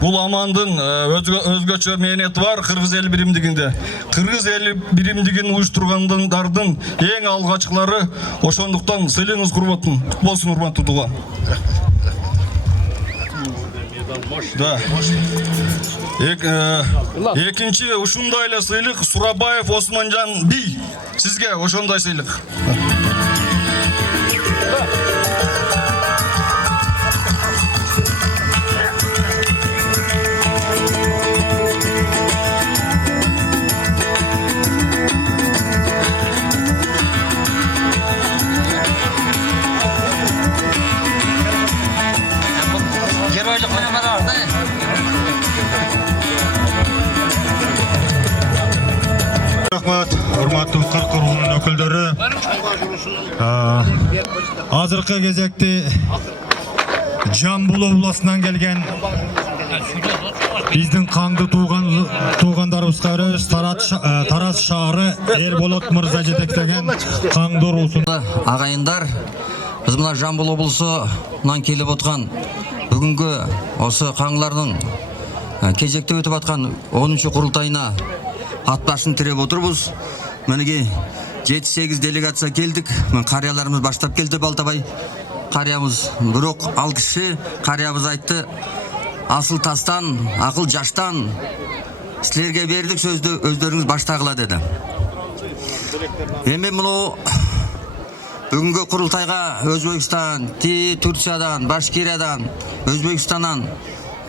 Бул амандын өзгөчө мээнети бар кыргыз эл биримдигинде. Кыргыз эл биримдигин уюштургандардын эң алгачкылары ошондуктан сыйлыгыңыз курбаттын. Кут болсун урматтуу Туган. Да. Экинчи ушундай эле сыйлык Сурабаев Осмонжан би. Сизге ошондой сыйлык. Рахмат, урматтуу кырк урунун өкүлдөрү. Азыркы кезекте Жамбыл областынан келген биздин каңды туугандарыбызга өрөбүз. Тараз шаары Эрболот мырза жетектеген каңды уруусун. Агайындар, биз мына Жамбыл облусунан келип аткан бүгүнкү осы каңлардын кезекте өтүп аткан 10-чы курултайына ат башын тиреп отурбуз. Менеги 7-8 делегация келдик. Карыяларыбыз баштап келди, Балтабай карыябыз. Бирок ал киши карыябыз айтты, асыл тастан, акыл жаштан силерге бердик сөздү, өздөрүңүз баштагыла деди. Эми муну бүгүнкү курултайга Өзбекстан, Турциядан, Башкириядан, Өзбекстандан,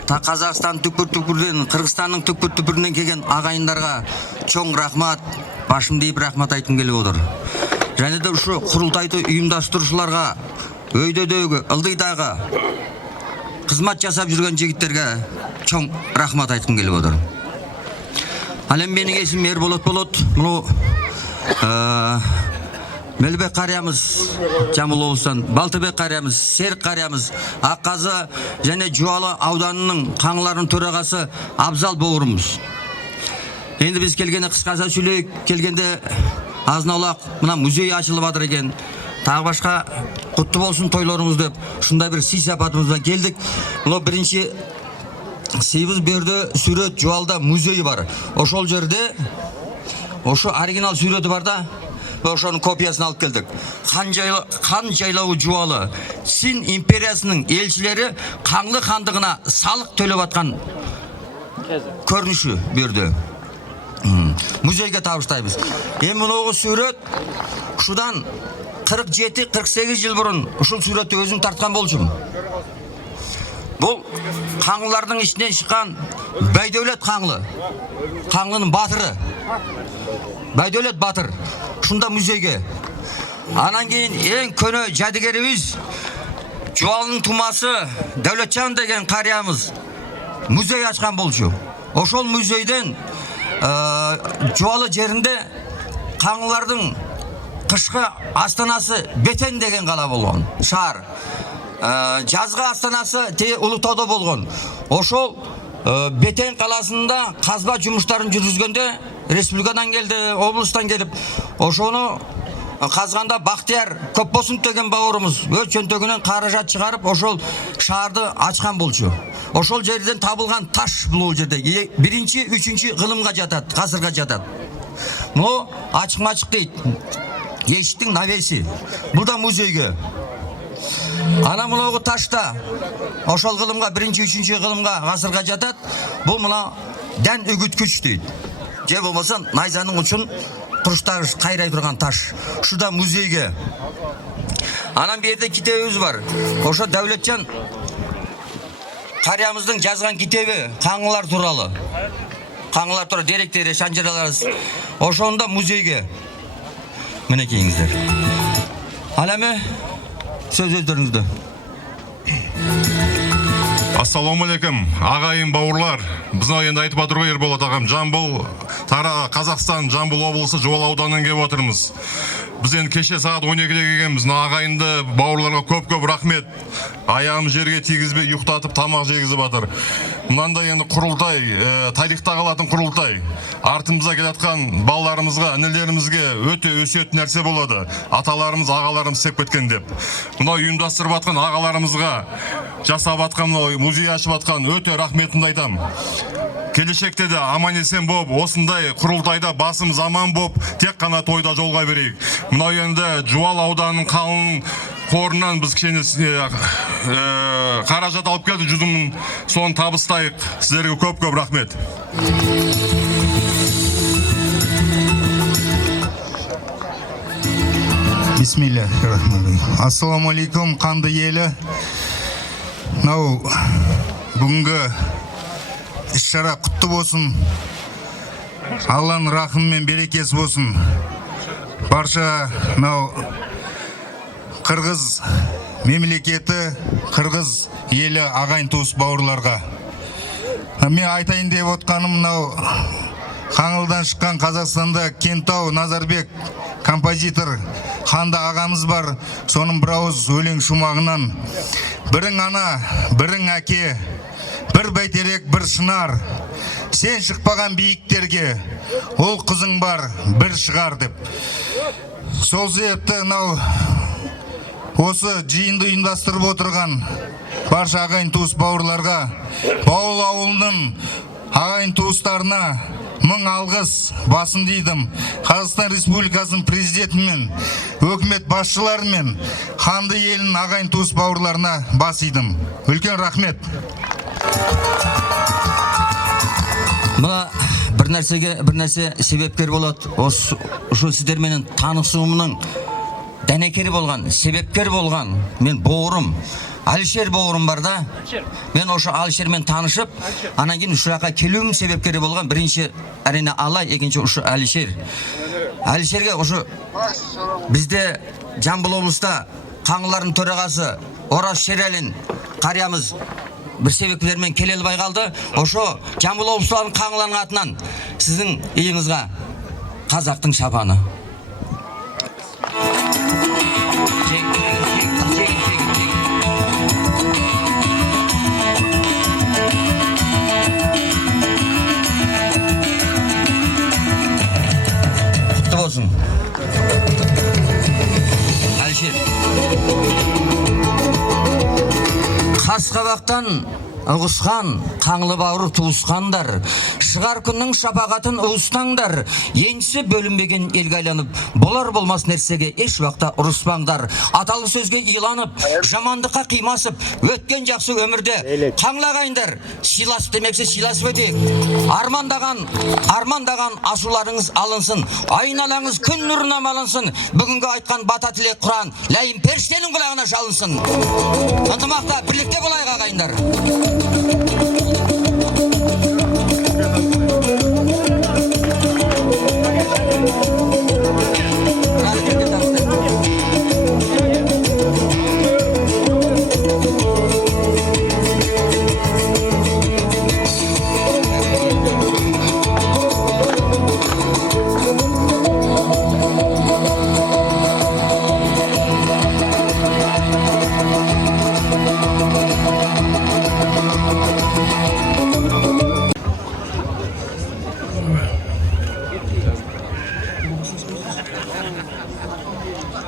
Казакстан түкпүр-түкпүрдөн, Кыргызстандын түкпүр-түкпүрүнөн келген агайындарга чоң рахмат, башымды ийип рахмат айткым келип отур. Және де ушу курултайды уюмдаштыруучуларга, өйдөдөгү, ылдыйдагы кызмат жасап жүргөн жигиттерге чоң рахмат айткым келип отур. Ал эми менин есимим Эрболот болот. Муну Мелбек карыябыз Жамбыл облусунан, Балтыбек карыябыз, Серик карыябыз, Акказы және Жуалы ауданынын каңларынын төрагасы Абзал боорумуз. Енді біз келгенде кыскача сүйлөйүк, келгенде азын-аулак мына музей ачылып атыр экен. Тагы башка куттуу болсун тойлоруңуз деп ушундай бир сый сапатыбыз менен келдик. Мына биринчи сыйыбыз берде сүрөт Жуалда музейи бар. Ошол жерде ошо оригинал сүрөтү бар да, ошонун копиясын алып келдик. Хан жайлауы Жуалы, Син империясынын элчилери Каңлы хандыгына салык төлөп аткан көрүнүшү берди. Музейге табыштайбыз. Эми муну сүрөт ушудан 47-48 жыл бурун ушул сүрөттү өзүм тарткан болчумун. Бул каңлылардын ичинен чыккан Байдөлөт каңлы. Каңлынын батыры. Байдөлөт батыр. Ушунда музейге. Анан кийин эң көнө жадыгерибиз Жуалынын тумасы Дәулетжан деген карыябыз музей ачкан болчу. Ошол музейден Жуалы жеринде каңлылардын кышкы астанасы Бетен деген кала болгон, шаар. Жазгы астанасы Улуу Тоодо болгон. Ошол Бетен каласында казба жумуштарын жүргүзгөндө республикадан келди, облустан келип, ошону казганда Бактияр Көпбосун деген бауырымыз өз чөнтөгүнөн каражат чыгарып, ошол шаарды ачкан болчу. Ошол жерден табылган таш бул жерде 1-3 кылымга жатат, гасырга жатат. Муну ачык-мачык дейт. Эшиктин навеси. Бул да музейге. Ана мынагы ташта ошол кылымга 1-3 кылымга гасырга жатат. Бул мына дан үгүткүч дейт. Же болмаса найзанын учун куруштагы кайрай турган таш. Ушуда музейге. Анан бу жерде китебибиз бар. Ошо Дәулетжан карыябыздын жазган китеби каңлылар тууралуу. Каңлылар тууралуу деректери, шанжараларыбыз. Ошондо музейге. Мінекейіңіздер. Ал эми сөз өздөрүңүздө. Ассаламу алейкум, агайын бауырлар. Бизна енді айтып атырга Эрболот агам, Жамбыл, Казакстан, Жамбыл облысы Жуалы ауданынан келип отурмуз. Біз енді кеше сағат 12-де келгенбіз. Ағайынды бауырларға көп рахмет. Аяғын жерге тигізбей ұйықтатып тамақ жегізіп жатыр. Мынандай енді құрылтай, тарихта қалатын құрылтай. Артымызда келатқан балаларымызға, інілерімізге өте өсиет нәрсе болады. Аталарымыз, ағаларымыз істеп кеткен деп. Мынау ұйымдастырып жатқан ағаларымызға, жасап жатқан, музей ашып жатқан өте рахметімді айтам. Келешекте де аман-есен болып, осындай құрылтайда басымыз аман болып, тек қана тойда жолға берейік. Мынау енді Жуалы ауданының қалың қорынан біз кішкене қаражат алып келді, жүзімнің соны табыстайық. Сіздерге көп рахмет. Бисмиллахиррахманиррахим. Ассаламу-алейкум, қанды елі. Мынау бүгінгі іс-шара құтты болсын. Алланың рахымы мен берекесі болсын. Барша мынау қырғыз мемлекеті, қырғыз елі ағайын туыс бауырларға. Мен айтайын деп отқаным, мынау Қаңылдан шыққан Қазақстанда Кентау Назарбек композитор Ханда ағамыз бар. Соның бір ауыз өлең шумағынан: бірің ана, бірің әке, бір бәйтерек, бір шынар, сен шықпаған биіктерге, ол қызың бар, бір шығар деп. Сол себепті осы жиынды ұйымдастырып отырған барша ағайын туыс бауырларға, Бауыл ауылының ағайын туыстарына мың алғыс басын дейдім. Қазақстан Республикасының президентімен, өкімет басшыларымен, Қанды елінің ағайын туыс бауырларына бас идім. Үлкен рахмет. Мына бір нәрсе себепкер болады. Осы сіздерменен танысуымның дәнекері болған, себепкер болған мен бауырым, Алишер бауырым бар да. Мен осы Алишермен танышып, анан кейін осы жаққа келуім себепкері болған. Бірінші әрине Алай, екінші осы Алишер. Алишерге осы бізде Жамбыл облыста Қаңлылардың төрағасы Ораз Шерәлин қариямыз бір себепкілермен келе албай қалды. Ошо Жамбыл облысының Қаңлылардың атынан сіздің үйіңізге қазақтың шапаны. Құтты болсын. Алишер. Қасқабақтан ұғысқан қаңлы бауыр туысқандар, шығар күннің шапағатын ұғыстаңдар, енші бөлінбеген елге айланып, болар болмас нәрсеге еш уақытта ұрыспаңдар. Аталы сөзге иланып, жамандыққа қимасып, өткен жақсы өмірде қаңлағайындар, сыйласып демекші сыйласып өтейік. Армандаған асуларыңыз алынсын, айналаңыз күн нұрына малынсын, бүгінгі айтқан бата тілек Құран ләйім періштенің құлағына шалынсын. Ынтымақта бірлікте болайық ағайындар.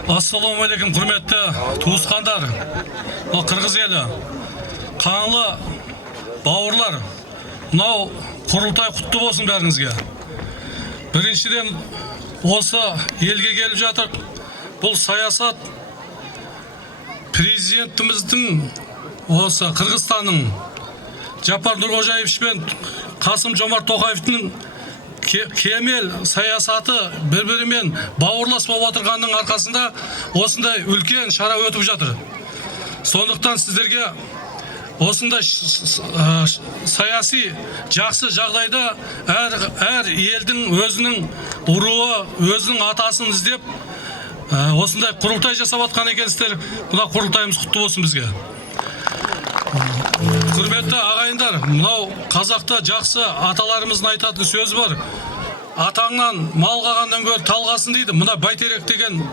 Ассалаумағалейкум, құрметті туысқандар, қырғыз елі, Қаңлы бауырлар, мынау құрылтай құтты болсын бәріңізге. Біріншіден осы елге келіп жатыр. Бұл саясат президентіміздің, осы Қырғызстанның Жапар Нұрғожаевич пен Қасым-Жомарт Тоқаевтың кемел саясаты бір-бірімен бауырлас болып отырғанның арқасында осындай үлкен шара өтіп жатыр. Сондықтан сіздерге осындай саяси жақсы жағдайда әр елдің өзінің ұруы, өзінің атасын іздеп осындай құрылтай жасап жатқан екенсіздер. Мына құрылтайымыз құтты болсын бізге. Құрметті ағайындар, мынау қазақта жақсы аталарымыздың айтатын сөз бар. атаңнан мал қалғаннан гөрі талғасын дейді. Мына бәйтерек деген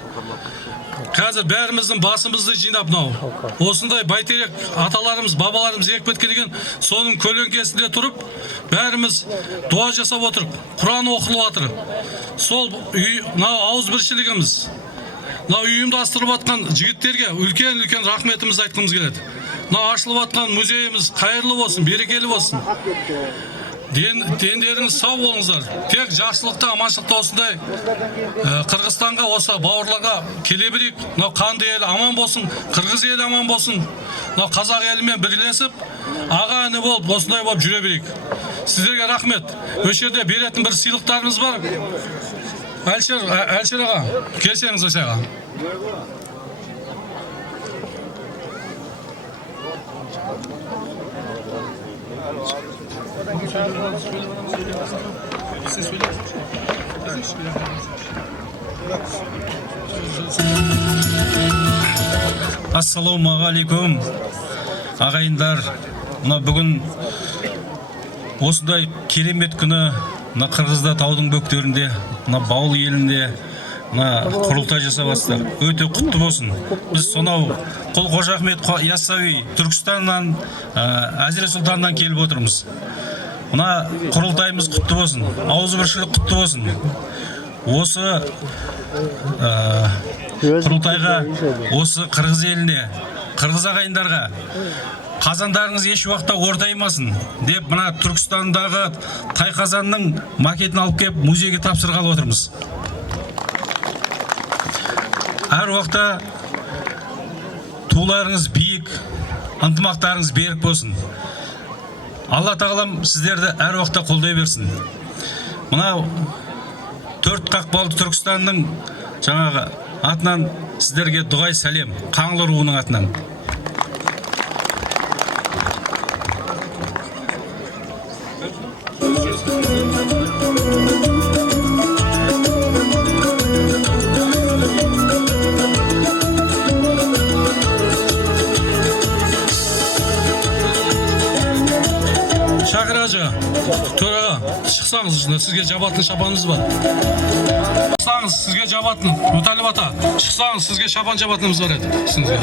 қазір бәріміздің басымызды жинап осындай бәйтерек аталарымыз, бабаларымыз екіп кеткен деген соның көлеңкесінде тұрып, бәріміз дуа жасап отырып, Құран оқылып жатыр. Сол ауызбіршілігіміз, ұйымдастырып жатқан жігіттерге үлкен рахметімізді айтқымыз келеді. Ашылып жатқан музейіміз қайырлы болсын, берекелі болсын. Дендеріңіз сау болыңыздар. Тек жақсылықта, аманшылықта осындай Қырғызстанға, осы бауырларға келе берейік. Қанды ел аман болсын, Қырғыз елі аман болсын. Қазақ елімен бірлесіп, аға іні болып, осындай болып жүре берейік. Сіздерге рахмет. Осы жерде беретін бір сыйлықтарымыз бар. Әлшер аға, келсеңіз осы аға. Ассалаумағалейкум ағайындар. Бүгін осындай керемет күні Қырғызда таудың бөктерінде, Бауыл елінде құрылтай жасап жатсыздар. Өте құтты болсын. Біз сонау Қожа Ахмет Яссауи Түркістаннан, Әзірет Сұлтаннан келіп отырмыз. Құрылтайымыз құтты болсын. Ауызбіршілік құтты болсын. Осы құрылтайға, осы Қырғыз еліне, Қырғыз ағайындарға қазандарыңыз еш уақытта ортаймасын деп, Түркістандағы Тайқазанның макетін алып кеп музейге тапсырғалы отырмыз. Әр уақытта туларыңыз биік, ынтымақтарыңыз берік болсын. Алла тағалам сіздерді әр уақытта қолдай берсін. Мынау төрт қақпалды Түркістанның жаңағы атынан сіздерге дұғай сәлем, Қаңлы руының атынан. Шақырачы, төраға, шықсаңыз, сізге жабатын шапанымыз бар. Шықсаңыз, сізге жабатын, Мұталып ата, шықсаңыз, сізге шапан жабатынымыз бар еді, сізге.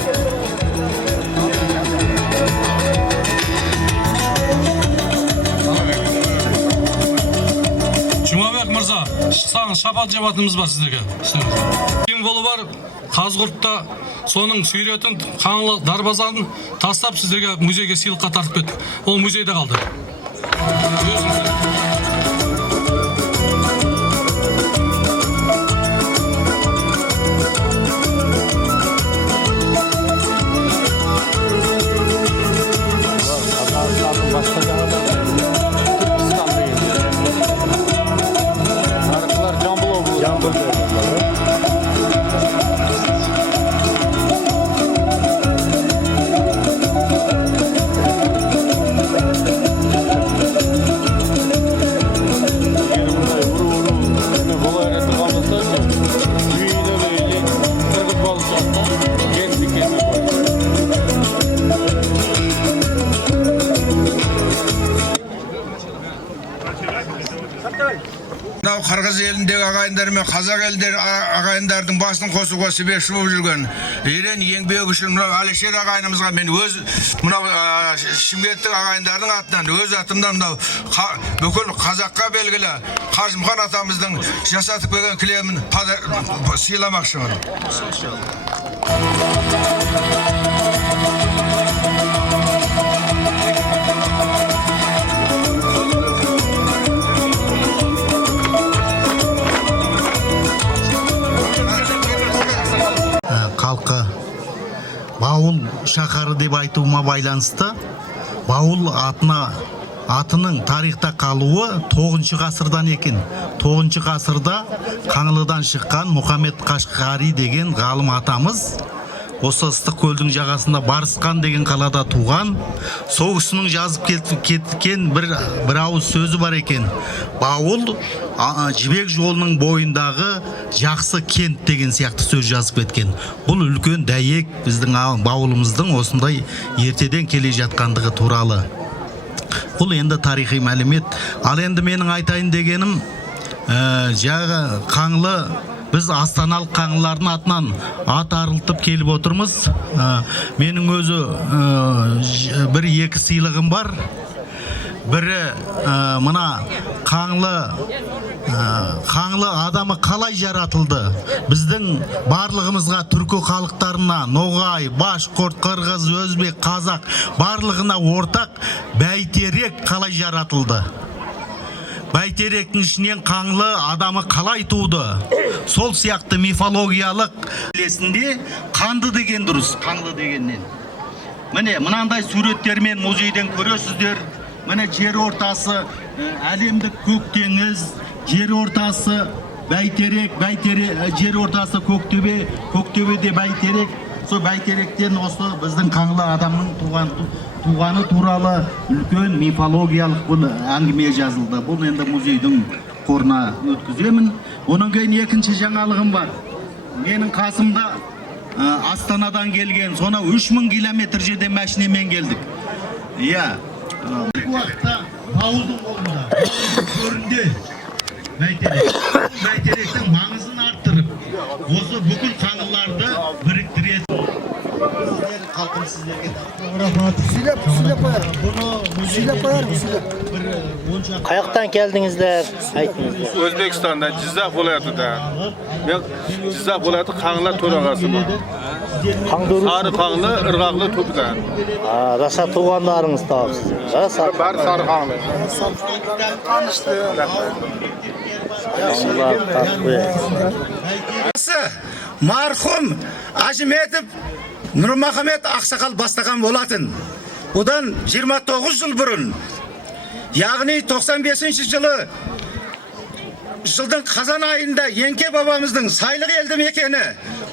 Жұмабек мырза, шықсаңыз, шапан жабатынымыз бар сіздерге. Символы бар, Қазғұртта соның сүйретін Қаңлы дарбазаны тастап сіздерге музейге сыйлыққа тартып кетті. Ол музейде қалды. Қырғыз еліндегі ағайындар мен қазақ елдері ағайындардың басын қосуға себепші болып жүрген ерен еңбегі үшін Әлішер ағайынымызға мен өз Шымкенттік ағайындардың атынан, өз атымдан бүкіл қазаққа белгілі Қажымхан атамыздың жасатып берген кілемін сыйламақшымын. Қалқы Бауыл шаһары деп айтуыма байланысты, Бауыл атының тарихта қалуы 9 ғасырдан екен. 9 ғасырда Қаңлыдан шыққан Мұхаммед Қашқари деген ғалым атамыз осы ыстық көлдің жағасында Барысқан деген қалада туған. Сол кісінің жазып кеткен бір ауыз сөзі бар екен. Бауыл жібек жолының бойындағы жақсы кент деген сияқты сөз жазып кеткен. Бұл үлкен дәйек біздің Бауылымыздың осындай ертеден келе жатқандығы туралы. Бұл енді тарихи мәлімет. Ал енді менің айтайын дегенім, жағы қаңлы, біз астаналық қаңлылардың атынан ат арылтып келіп отырмыз. Менің өзі бір-екі сыйлығым бар. Бірі мына қаңлы адамы қалай жаратылды? Біздің барлығымызға, түркі халықтарына, ноғай, башқұрт, қырғыз, өзбек, қазақ барлығына ортақ бәйтерек қалай жаратылды? Бәйтеректің ішінен қаңлы адамы қалай туды? Сол сияқты мифологиялық лесінде қанды деген дұрыс, қаңлы дегеннен. Міне, мынандай суреттермен музейден көресіздер. Міне жер ортасы әлемдік көк теңіз, жер ортасы бәйтерек, жер ортасы көктөбе, көктөбеде бәйтерек. Сол бәйтеректен осы біздің қаңлы адамның туғаны туралы үлкен мифологиялық бұл әңгіме жазылды. Бұл енді музейдің қорына өткіземін. Оның кейін екінші жаңалығым бар. Менің қасымда Астанадан келген, сона 3000 километр жерден машинамен келдік. Иә. Бір уақытта ауылдың қолында, көрінде бәйтеректің маңызын арттырып, осы бүкіл қаңлыларды біріктіреді. Халқым сіздерге Қаяқтан келдіңіздер? Айтыңыздар. Өзбекстанда Жизақ viloyatida. Men Jizzax viloyati Qanglar төрағасымын. Сары Қаңлы, Ырғақлы to'pidan. Раса туғандарыңыз тауып сіздер. Раса. Bari Сары Қаңлы. Мархум Ажметов Нұрмахамет Ақсақал бастаған болатын. Одан 29 жыл бұрын, яғни 95 жылдың қазан айында Енке бабамыздың Сайлық елді мекені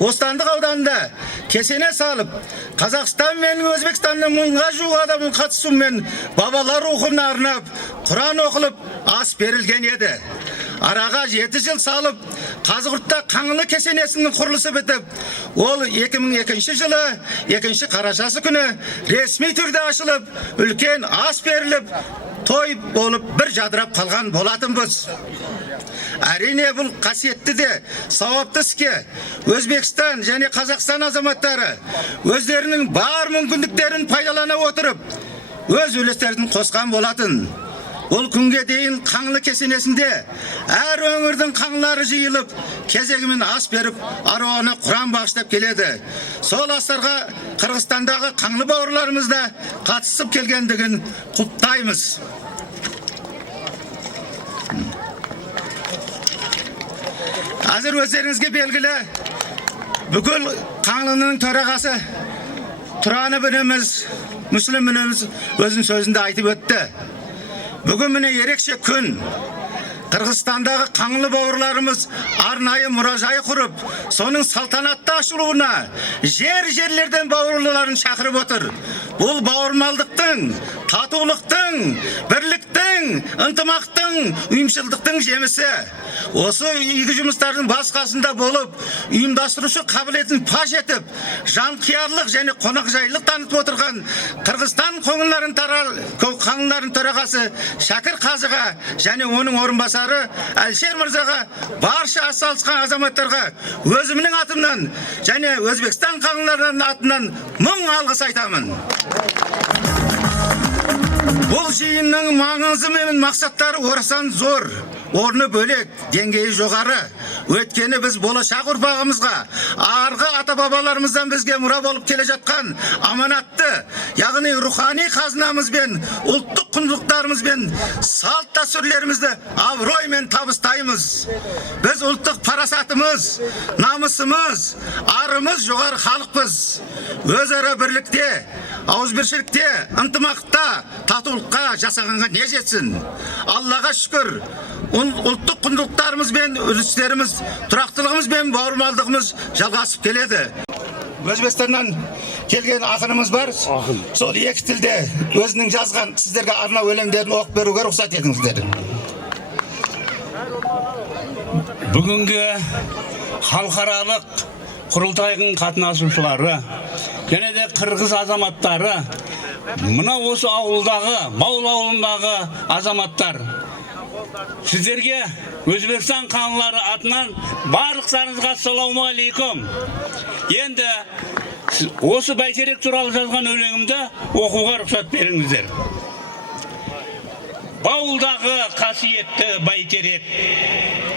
Остандық ауданында кесене салып, Қазақстан мен Өзбекстанның мыңға жуық адамның қатысуымен бабалар рухына арнап, Құран оқылып, ас берілген еді. Араға 7 жыл салып, Қазығұртта Қаңлы кесенесінің құрылысы бітіп, ол 2002 жылы 2 қарашасы күні ресми түрде ашылып, үлкен ас беріліп, той болып бір жадырап қалған болатынбыз. Әрине бұл қасиетті де сауапты іске Өзбекстан және Қазақстан азаматтары өздерінің бар мүмкіндіктерін пайдалана отырып, өз үлестерін қосқан болатын. Ол күнге дейін Қаңлы кесенесінде әр өңірдің қаңлылары жиылып, кезегімен ас беріп, аруағына Құран бағыштап келеді. Сол астарға Қырғызстандағы қаңлы бауырларымыз да қатысып келгендігін құптаймыз. Қазір өздеріңізге белгілі, бүкіл Қаңлының төрағасы Тұраны біріміз, Мүслім біріміз өзінің сөзінде айтып өтті. Бүгін міне ерекше күн. Қырғызстандағы қаңлы бауырларымыз арнайы мұражай құрып, соның салтанатты ашылуына жерлерден бауырлыларын шақырып отыр. Бұл бауырмалдықтың, татулықтың, бірліктің, ынтымақтың, ұйымшылдықтың жемісі. Осы игі жұмыстардың басқасында болып, ұйымдастырушы қабілетін паш етіп, жанқиярлық және қонақжайлық танытып отырған Қырғызстан қаңлыларын төрағасы Шәкір Қазыға және оның орынбасары Әлшер Мырзаға, барша атсалысқан азаматтарға өзімнің атымнан және Өзбекстан қаңлыларының атынан мың алғыс айтамын. Бұл жиынның маңызы мен мақсаттары орасан зор, орны бөлек, деңгейі жоғары. Өткені біз болашақ ұрпағымызға, арғы ата-бабаларымыздан бізге мұра болып келе жатқан аманатты, яғни рухани қазынамызбен, ұлттық құндылықтарымызбен, салт дәстүрлерімізді абыроймен табыстаймыз. Біз ұлттық парасатымыз, намысымыз, арымыз жоғары халықпыз. Өзара бірлікте, ауызбіршілікте, ынтымақта, татулыққа жасағанға не жетсін? Аллаға шүкір, ұлттық құндылықтарымыз бен үрдістеріміз, тұрақтылығымыз бен бауырмалдығымыз жалғасып келеді. Өзбекстаннан келген ақынымыз бар. Сол екі тілде өзінің жазған сіздерге арнау өлеңдерін оқып беруге рұқсат етіңіздер. Бүгінгі халықаралық құрылтайдың қатынасушылары және де қырғыз азаматтары, мына осы ауылдағы, Баул ауылындағы азаматтар Сіздерге Өзбекстан қаңлылары атынан барлықтарыңызға ассалаумағалейкум. Енді осы бәйтерек туралы жазған өлеңімді оқуға рұқсат беріңіздер. Бауылдағы қасиетті бәйтерек,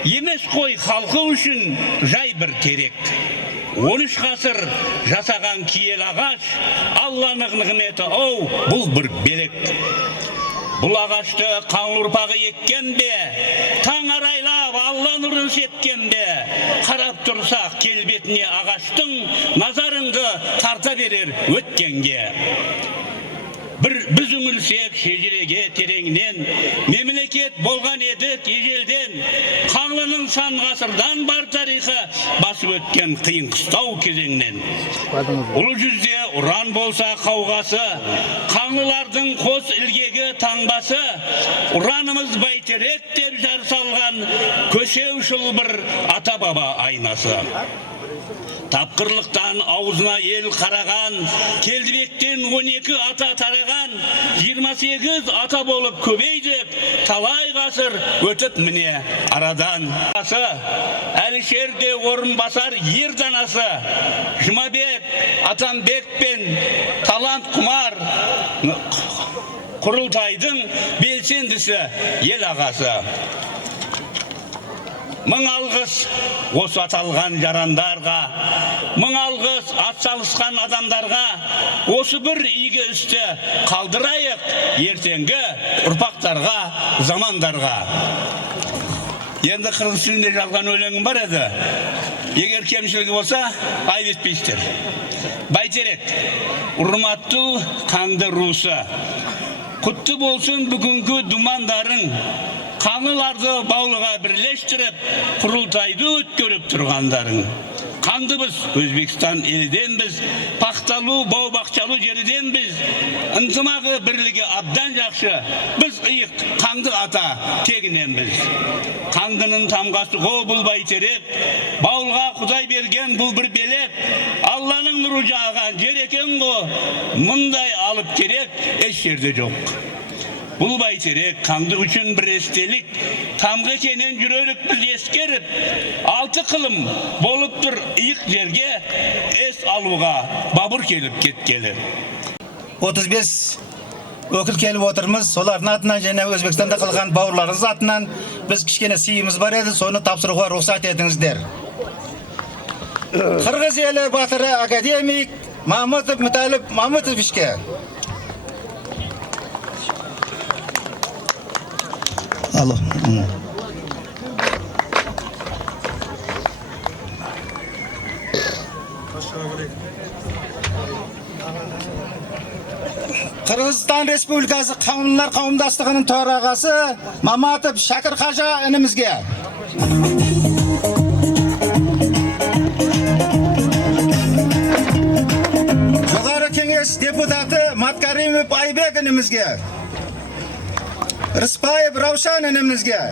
емес қой халқы үшін жай бір терек. 13 ғасыр жасаған киел ағаш, Алланың нығметі, бұл бір белек. Бұл ағашты қаңлы ұрпағы еккен бе, таң арайлап Алла нұрын сепкен бе? Қарап тұрсақ келбетіне ағаштың, назарыңды тарта берер өткенге. Біз үңілсек шежіреге тереңнен, мемлекет болған едік ежелден, Қаңлының сан ғасырдан бар тарихы басып өткен қиын қыстау кезеңнен. Ұлы жүзде ұран болса қауғасы, Қаңлылардың қос ілгегі таңбасы, ұранымыз бәйтерек деп жар салған, көсеушіл бір ата баба айнасы. Тапқырлықтан аузына ел қараған, Келдібектен 12 ата тараған, 28 ата болып көбейдік, талай ғасыр өтіп міне арадан. Әлішерде орын басар ер данасы, Жұмабек, Атамбек пен талант құмар, Құрылтайдың белсендісі ел ағасы. Мың алғыс осы аталған жарандарға, мың алғыс атсалысқан адамдарға, осы бір игі істі қалдырайық ертеңгі ұрпақтарға, замандарға. Енді қырғыз тілінде жазған өлеңім бар еді. Егер кемшілігі болса, айып етпейсіздер. Бәйтерек, урматтуу Қаңды руысы. Құтты болсын бүгінгі думандарың. Қаңлыларды баулыға бірлештіріп, құрылтайды өткөріп тұрғандарың. Қаңдыбыз, Өзбекстан еліденбіз, пақталу, бау-бақчалу жеріденбіз. Ынтымағы бірлігі абдан жақшы, біз иық Қаңды ата тегіненбіз. Қаңдының тамғасы ғо бұл бәйтерек, бауылға Құдай берген бұл бір белек. Алланың нұры жаған жер екен ғо, мұндай алып керек еш жерде жоқ. Бұл бәйтерек Қаңды үшін бір естелік, тамғы екенен жүрелік біз ескеріп, 6 қылым болып тұр иық жерге ес алуға бабыр келіп кеткелі. 35 өкіл келіп отырмыз, солардың атынан және Өзбекстанда қалған бауырларыңыз атынан біз кішкене сыйымыз бар еді, соны тапсыруға рұқсат етіңіздер. Қырғыз елі батыры академик Мамытов Мүтәліп Мамытовичке. Алло. Қырғызстан Республикасы Қаңлылар қауымдастығының төрағасы Маматов Шәкір Қажа інімізге. Жоғары кеңес депутаты Маткаримов Айбек інімізге. Рыспаев Раушан інімізге.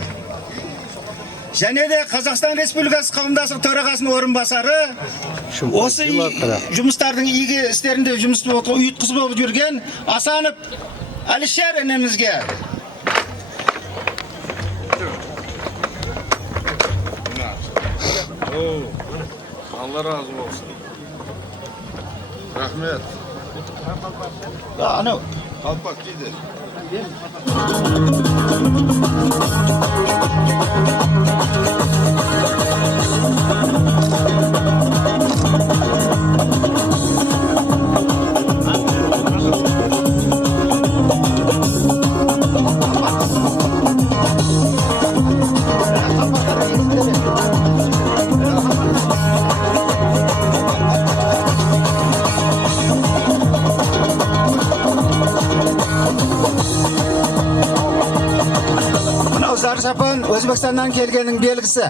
Және де Қазақстан Республикасы қауымдастық төрағасының орынбасары, осы жұмыстардың игі істерінде ұйытқысы болып жүрген Асанов Әлішер інімізге. Allah razı olsun. Rahmet. Anı. Kalpak gider. Zar şapın Özbekistan'dan kelgenin belgisi.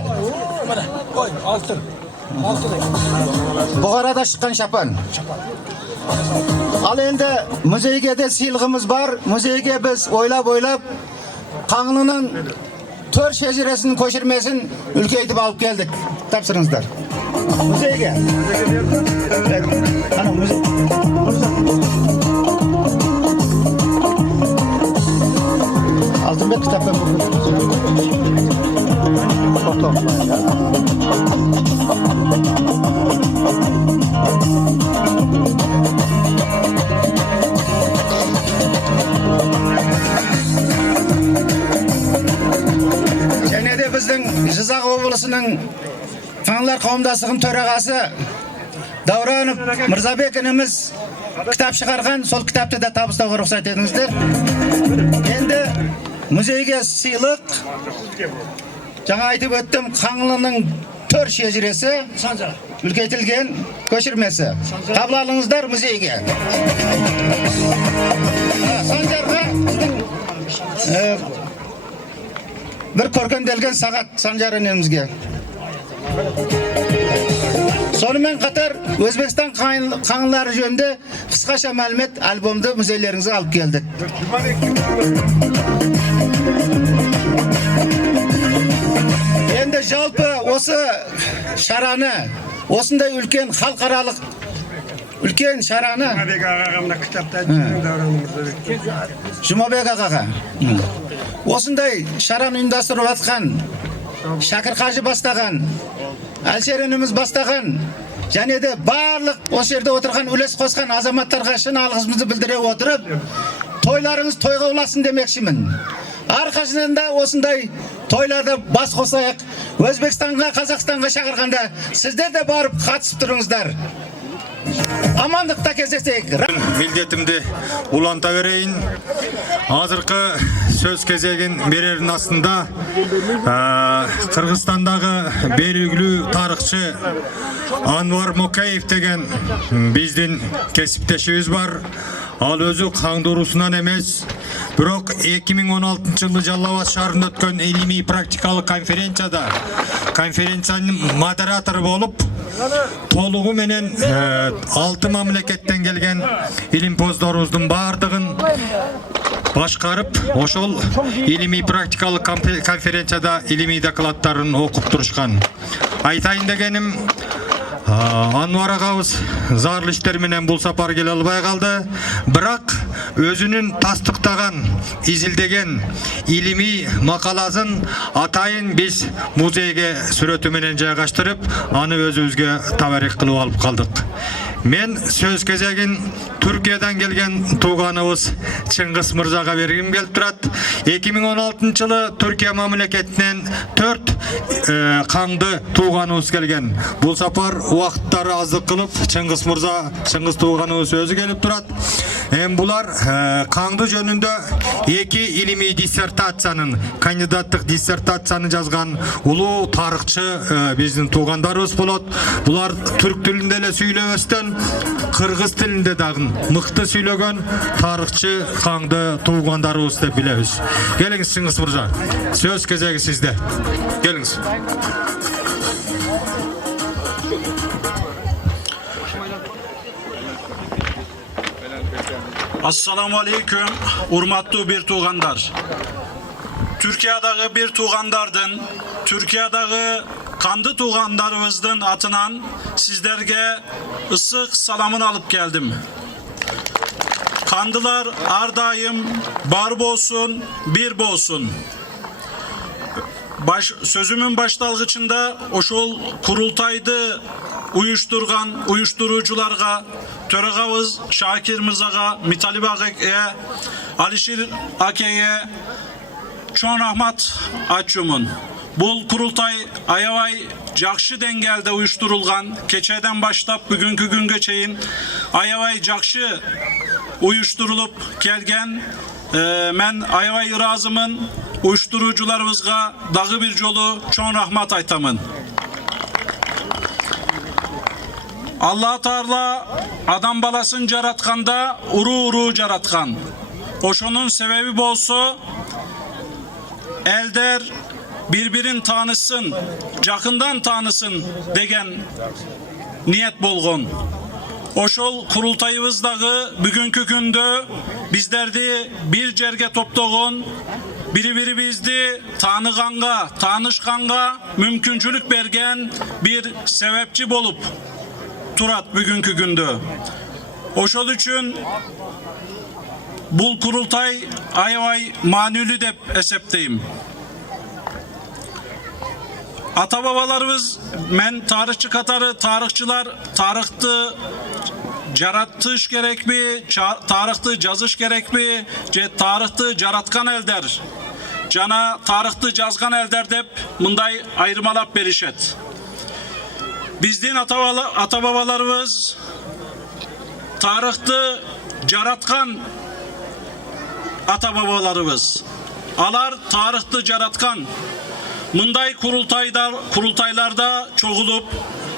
Buğarada şıkkan şapın. Al endi muzeyge de silgimiz var. Muzeyge biz oylap Қаңлының 4 şejiresinin koşurmasını ülkeytip alıp geldik. Tapsırınızlar. Muzeyge. Ana muzey. Altın Ahmet kitaptan Және де біздің Жызақ облысының Фаңлар қауымдастығының төрағасы Дауранов Мырзабек ініміз кітап шығарған, сол кітапты да табыстауға рұқсат етіңіздер. Енді музейге сыйлық, жаңа айтып өттім, Қаңлының төр шежіресі үлкейтілген көшірмесі. Қабыл алыңыздар музейге. Санжарға біздің бір көркемделген сағат Санжар інімізге. Сонымен қатар Өзбекстан қаңлылары жөнінде қысқаша мәлімет альбомды музейлеріңізге алып келдік. Енді жалпы осы шараны, осындай үлкен халықаралық үлкен шараны Жұмабек ағаға осындай шараны ұйымдастырып жатқан Шәкір Қажы бастаған, Әлшер ініміз бастаған, және де барлық осы жерде отырған үлес қосқан азаматтарға шын алғысымызды білдіре отырып, тойларыңыз тойға ұласын демекшімін. Әрқашанда осындай тойларды бас қосайық. Өзбекстанға, Қазақстанға шақырғанда сіздер де барып қатысып тұрыңыздар. Амандықта кездесейік. Милдетімді уланта берейін. Азырқы сөз кезегін берерін астында Қырғызстандағы белгілі тарихшы Анвар Мокаев деген біздің кесіптешіміз бар. Ал өзі Қаңды ұрысынан емес, бирок 2016 жылы Жаллабад шаарында өткөн илимий практикалык конференцияның модераторы болып, толугу менен 6 мамлекеттен келген илимпоздорубуздун бардыгын башкарып, ошол илимий практикалык конференцияда илимий докладдарын окуп турушкан. Айтайын дегеним, Анвар агабыз зарлы иштер менен бул сапар келе албай калды, бирок өзүнүн тастыктаган, изилдеген илимий макаласын атайын биз музейге сүрөтү менен жайгаштырып, аны өзүбүзгө табарик кылып алып калдык. Мен сөз кезегин Түркиядан келген тууганыбыз Чыңгыз Мырзага бергим келип турат. 2016 жылы Түркия мамлекетинен 4 Каңды тууганыбыз келген. Бул сапар убакыттары аздык кылып, Чыңгыз Мырза, Чыңгыз тууганыбыз өзү келип турат. Булар Каңды жөнүндө 2 илимий диссертациянын, кандидаттык диссертацияны жазган улуу тарыхчы биздин туугандарыбыз болот. Булар түрк тилинде эле сүйлөбөстөн, кыргыз тилинде дагы мыкты сүйлөгөн тарыхчы Каңды туугандарыбыз деп билебиз. Келиңиз Чыңгыз Мырза, сөз кезеги сизде. Келиңиз. Assalamu alaikum, urmatlı bir tuğanlar. Türkiye'dagi bir tuğandardın, Türkiye'dagi Kandı tuğanlarımızın atынан sizlerge ısık salamını alıp geldim. Kandılar ardayım, bar bolsun, bir bolsun. Sözümün başlangıçında oşol kurultaydı uyuşturucularga, Töragavız Şakir Mırzaga, Mitalib Ağa'ya, Alişir Ake'ye, Çoğun Rahmat Açumun. Bul kurultay ayavay jakşı dengelde uyuşturulgan, keçeden başlap bugünkü gün geçeyin ayavay jakşı uyuşturulup gelgen, men ayavay irazımın uyuşturucularımızga dağı bir jolu çoğun rahmat aytamın. Allah Teala adam balasın jaratkanda uru jaratkan. Oşonun sebebi bolsa elder birbirin tanısın, jakından tanısın degen niyet bolgon. Oşol kurultayımızdağı bugünkü günde bizlerdi bir jerge toptoğun, biri-biribizdi tanıganga, tanışkanga mümkünçülük bergen bir sebepçi bolup turat bugünkü günde. Oşol üçün bul kurultay aябай maanülü dep esepteyim. Ata babalarımız, men tarihçi katarı, tarihçiler, tarihti jaratış gerek mi, tarihti жазыш gerek mi, tarihti jaratkan elder, jana tarihti жазган elder dep mınday ayırmalap berişet. Bizdin ata babalarımız tarihti jaratkan ata babalarımız. Alar tarihti jaratkan. Mınday kurultaylarda çoğulup,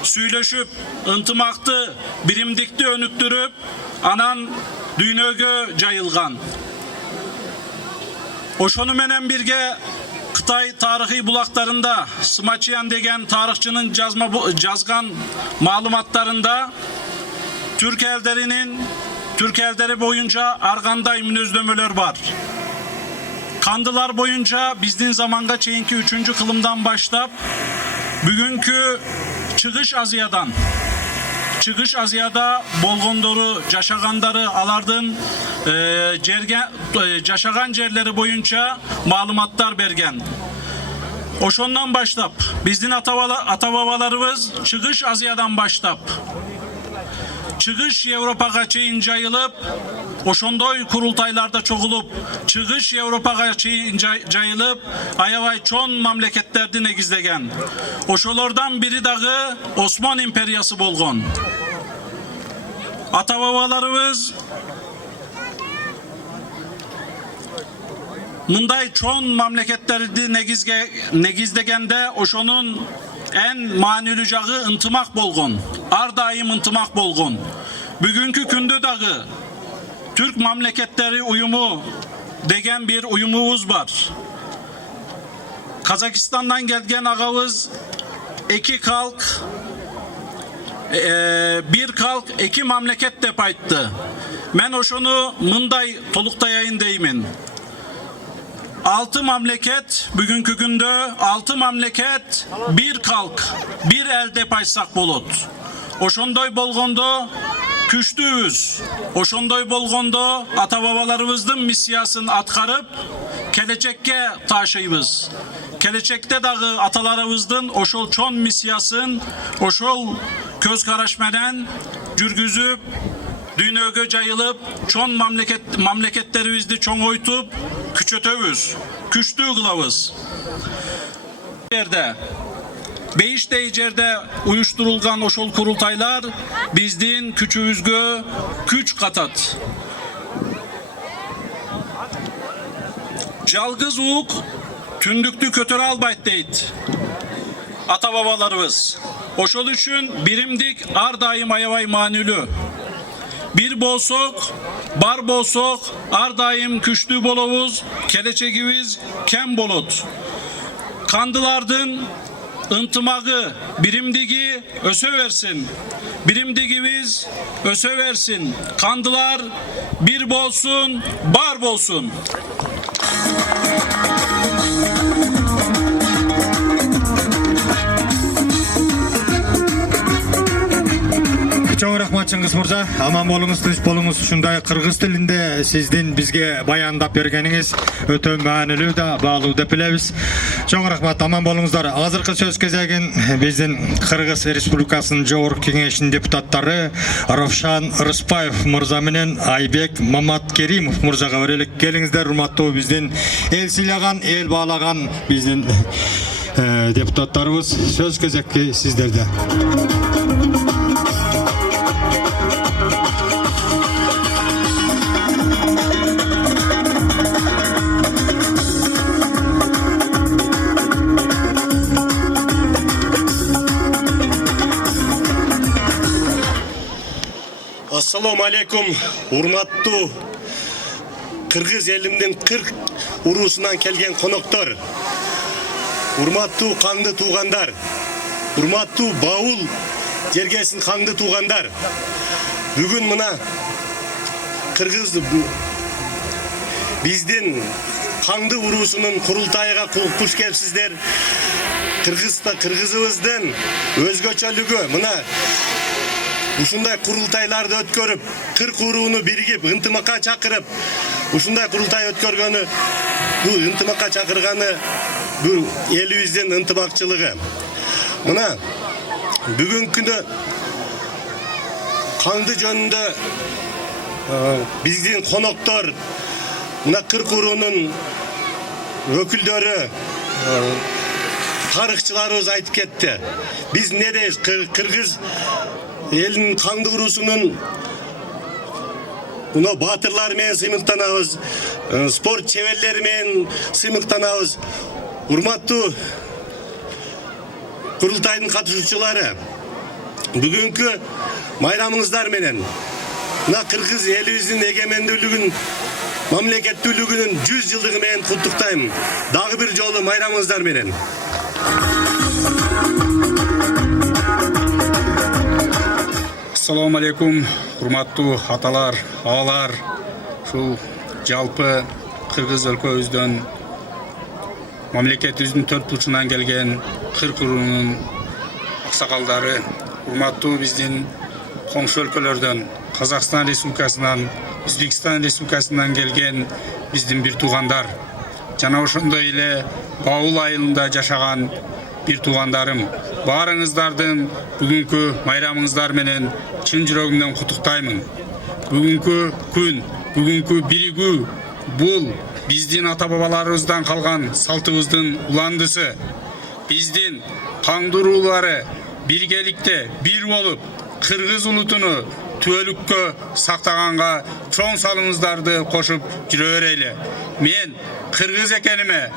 süyleşip, ıntımaktı, birimdikti önüktürüp, anan düynögö jayılgan. Oşonu menen birge Kıtay tarihi bulaklarında Smaçiyan degen tarihçinin жазган malumatlarında Türk elderi boyunca arganday münözlömöler var. Kandılar boyunca bizdin zamanga çeyinki 3. kılımdan başlap bugünkü Çıgış Aziyada bolgondoru, jaşaganları alardın jaşagan jerleri boyunca malumatlar bergen. Oşondan başlap bizdin ata babalarımız Çıgış Aziyadan başlap Çıgış Avrupa'ga çeyin jayılıp, oşondoy kurultaylarda çoğulup, Çıgış Avrupa'ga çeyin jayılıp, aябай çon mamleketlerdi negizlegen. Oşolordan biri dağı Osman İmperiyası bolgon. Ata babalarımız mınday çon mamleketlerdi negizlegende oşonun en manülü jağı ıntımak bolgon. Ardayım ıntımak bolgon. Bugünkü kündü dağı Türk mamleketleri uyumu degen bir uyumumuz var. Kazakistan'dan gelgen ağavız iki kalk bir kalk iki mamleket dep aytты. Men oşonu mınday toluktayayın deyimin. 6 mamleket bugünkü günde 6 mamleket bir kalk bir elde paysak bolot. Oşondoy bolgondo küçtüyüz. Oşondoy bolgondo ata babalarımыздın misyasını atkarıp kelecekke taşıyız. Kelecekte dağı atalarımыздın oşol çon misyasın oşol köz karaşmeden jürgüzüp dünyögö jayılıp çon mamleketlerimizdi çoğ oytup küçötöbüz, küçtüğü kılavuz. Beyiştey jerde uyuşturulgan oşol kurultaylar bizdin küçüğüzgö küç katat. Jalgız uğuk tündüktü kötörü albayt deyit. Ata babalarımız. Oşol üçün birimdik ardayım aябай manülü. Bir bolsok, bar bolsok, ardayım küçtü bolovuz, keleçegiviz, kem bolot. Kandılardın ıntımağı, birimdigi ösöversin. Birimdigiviz ösöversin. Kandılar bir bolsun, bar bolsun. Çok rahmat Çıngiz Murza. Aman bolunuz, tinç bolunuz. Şunday kırgız tilinde sizdin bizge bayandap bergeniniz ötö maanilүү da bağlуу деп билебиz. Çok rahmat, aman bolunuzlar. Azırkı söz кезегин биздин Кыргыз Республикасынын Жогорку Кеңешинин депутаттары Равшан Рыспаев мырза менен Айбек Маматкеримов мырзага берелик. Келиңиздер, урматтуу биздин эл сыйлаган, эл баалаган биздин депутаттарыбыз. Söz кезекки сиздерде. Assalamu alaikum, urmattуу Kırgız elimden 40 urusundan kelgen konoktor, urmattуу kandı tuğandar, urmattуу Baul jergesin kandı tuğandar. Bugün mına Kırgız bizdin kandı urusunun kurultayıga kuş kepsizler. Kırgızыбыздын özgöçölүgü mına ушундай курултайларды өткөрүп 40 уруну биригип ынтымакка чакырып ушундай курултай өткөргөнү, бул ынтымакка чакырганы бул элибиздин ынтымакчылыгы. Мына бүгүнкү күндө Каңды жөнүндө биздин коноктор, мына Кырк уруунун өкүлдөрү, тарыхчыларыбыз айтып кетти. Биз не дейбиз? Кыргыз элинин Каңды уруусунун мына батырлары менен сыймыктанабыз, спорт чеберлери менен сыймыктанабыз. Урматтуу курултайдын катышуучулары, бүгүнкү майрамыңыздар менен мына Кыргыз элибиздин эгемендүүлүгүн, мамлекеттүүлүгүнүн 100 жылдыгы менен куттуктайм. Дагы бир жолу майрамыңыздар менен. Ассаламу алейкум, урматтуу аталар, аалар, ушул жалпы Кыргыз өлкөбүздөн, мамлекетибиздин төрт бурчунан келген Кырк уруунун аксакалдары, урматтуу биздин коңшу өлкөлөрдөн, Казакстан Республикасынан, Өзбекстан Республикасынан келген биздин бир туугандар, жана ошондой эле Баул айылында жашаган бир туугандарым, баарыңыздардын бүгүнкү майрамыңыздар менен чын жүрөгүмдөн куттуктаймын. Бүгүнкү күн, бүгүнкү биригүү бул биздин ата-бабаларыбыздан калган салтыбыздын уландысы. Биздин Каңды уруулары биргеликте бир болуп, Кыргыз улутуну түбөлүккө сактаганга чоң салымыңыздарды кошуп жүрө берели. Мен Кыргыз экениме,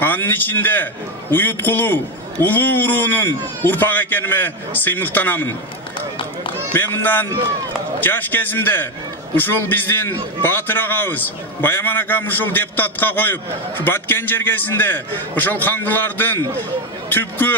анын ичинде уюткулуу улуу уруунун урпак экениме сыймыктанамын. Мен мындан жаш кезимде ушул биздин Баатыр агабыз, Баяман акам ушул депутатка коюп, Баткен жергесинде ушул каңдылардын түпкү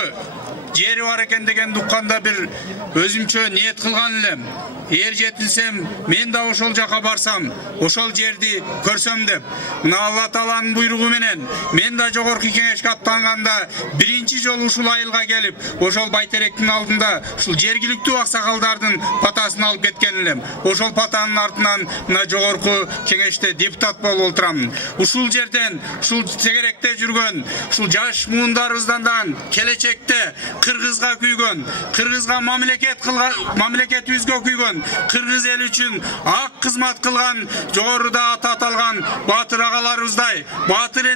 жери бар экен деген укканда бир өзүмчө ниет кылган элем. Эгер жетилсем, мен да ошол жака барсам, ошол жерди көрсөм деп. Мына Алла Тааланын буйругу менен мен да жогорку кеңешке аттанганда биринчи жолу ушул айылга келип, ошол байтеректин алдында ушул жергиликтүү аксакалдардын патасын алып кеткен элем. Ошол патанын артынан мына жогорку кеңеште депутат болуп отурамын. Ушул жерден, ушул тегеректе жүргөн, ушул жаш муундарыбыздан келечекте Кыргызга күйгөн, Кыргызга мамлекетибизге күйгөн, Кыргыз эл үчүн ак кызмат кылган, жогоруда аты аталган Баатыр агаларыбыздай, Баатыр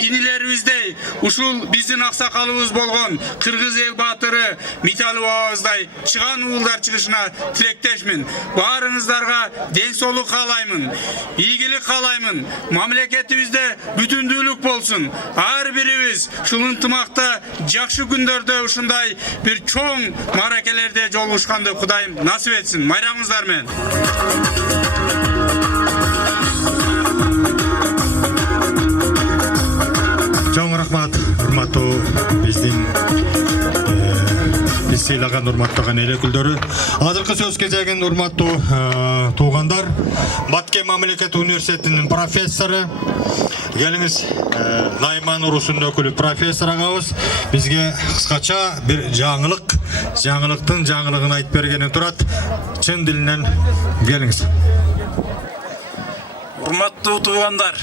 инилерибиздей, ушул биздин аксакалыбыз болгон Кыргыз эл баатыры Миталуу бабабыздай чыган уулдар чыгышына тилектешмин. Баарыңыздарга ден соолук каалаймын, ийгилик каалаймын. Мамлекетибизде бүтүндүүлүк болсун. Ар бирибиз ушул ынтымакта жакшы күндөрдө ушундай бир чоң маракелерде жолугушканды Кудайым насип этсин. Майрамыңыздар менен. Чоң рахмат, урматтуу биздин биз сыйлаган урматтаган эл өкүлдөрү. Азыркы сөз кезегин урматтуу туугандар, Баткен мамлекеттик университетинин профессору, келиңиз, Найман уруусунун өкүлү профессор агабыз бизге кыскача бир жаңылыктын жаңылыгын айтып бергени турат. Чын дилинен келиңиз. Урматтуу туугандар,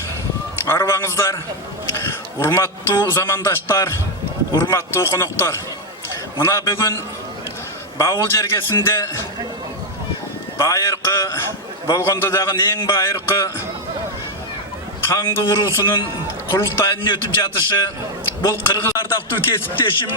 арбаңыздар, урматтуу замандаштар, урматтуу коноктор. Мына бүгүн Баул жергесинде байыркы болгондо дагы эң байыркы Каңды уруусунун курултайынын өтүп жатышы, бул кыргыз ардактуу кесиптешим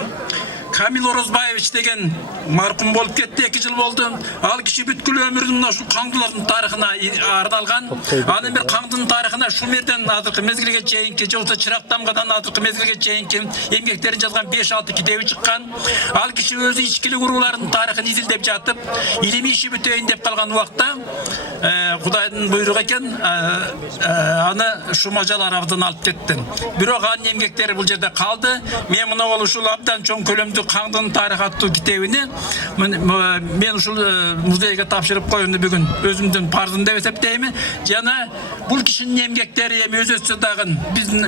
Камил Орозбаевич деген маркум болуп кетти, 2 жыл болду. Ал киши бүткүл өмүрүн ушул каңдылардын тарыхына арналган. Анын бир каңдын тарыхына шумерден азыркы мезгилге чейинки, жолто Чырак дамгадан азыркы мезгилге чейинки эмгектерин жазган 5-6 китеби чыккан. Ал киши өзү ичкилик уруулардын тарыхын изилдеп жатып, илимий иши бүтөйүн деп калган убакта Кудайдын буйругу экен, аны Шумажал арабынан алып кетти. Бирок анын эмгектери бул жерде калды. Мен мына ушул абдан чоң көлөмдүү Каңдын тарыхы аттуу китебини мен ушул музейге тапшырып коюмду бүгүн өзүмдүн парзым деп эсептейм. Жана бул кишинин эмгектери эми өзүнчө дагы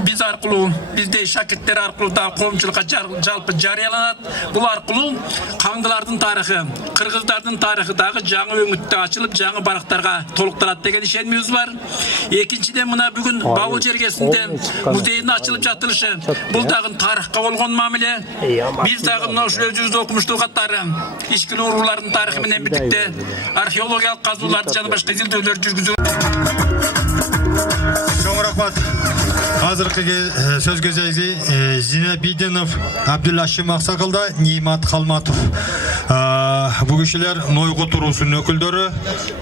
биз аркылуу, биздей шакирттер аркылуу да коомчулукка жалпы жарыяланат. Бул аркылуу каңдылардын тарыхы, кыргыздардын тарыхы дагы жаңы өңүттө ачылып, жаңы барактарга толукталат деген ишенимибиз бар. Экинчиден мына бүгүн Бабыл жергесинде музейдин ачылып жатылышы бул дагы тарыхка болгон мамиле. Биз дагы мына ушул өзүбүздүн окумуштуу катары ички уруулардын тарыхы менен бирдикте археологиялык казууларды жана башка изилдөөлөр жүргүзүп. Чоң рахмат. Азыркы сөз кезеги Зинабидинов Абдулашим Аксакалда, Нимат Халматов. Бу кишилер Нойгут туруусунун өкүлдөрү.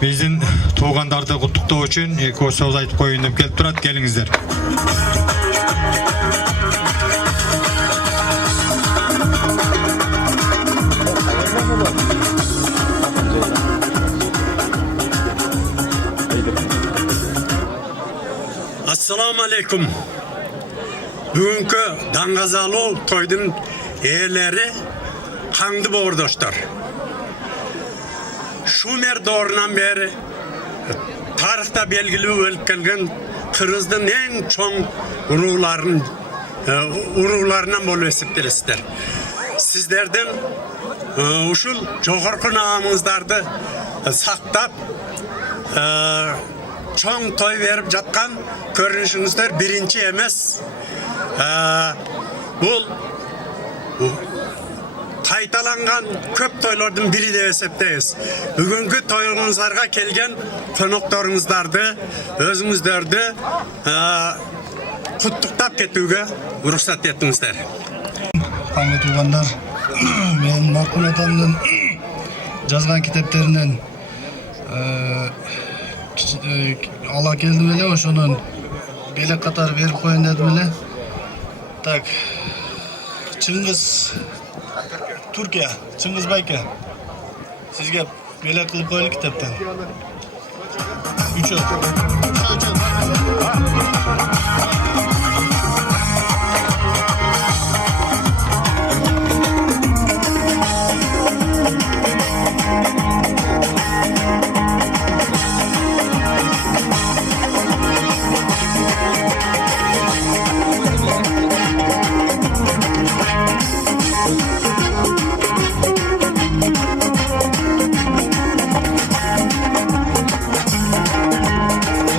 Биздин туугандарды куттуктоо үчүн эки сөз айтып коюн деп келип турат. Келиңиздер. Assalamu alaikum. Бүгүнкү даңгазалуу тойдун ээлери каңды боордоштор. Шумер доорунан бери тарыхта белгилүү болуп келген кыргыздын эң чоң урууларынан болуп эсептелесиздер. Сиздердин ушул жогорку наамыңыздарды сактап чоң той берип жаткан көрүнүшүңүздөр биринчи эмес. Бул кайталанган көп тойлордун бири деп эсептейбиз. Бүгүнкү тоюңуздарга келген конокторуңуздарды, өзүңүздөрдү куттуктап кетүүгө уруксат этиңиздер. Каңгы туугандар, мен маркум атамдын жазган китептеринен ала келдим эле, ошонун белек катары берип коюн дедим эле. Так, Чыңгыз Туркия, Чыңгыз байке, сизге белек кылып коелу китептен. 3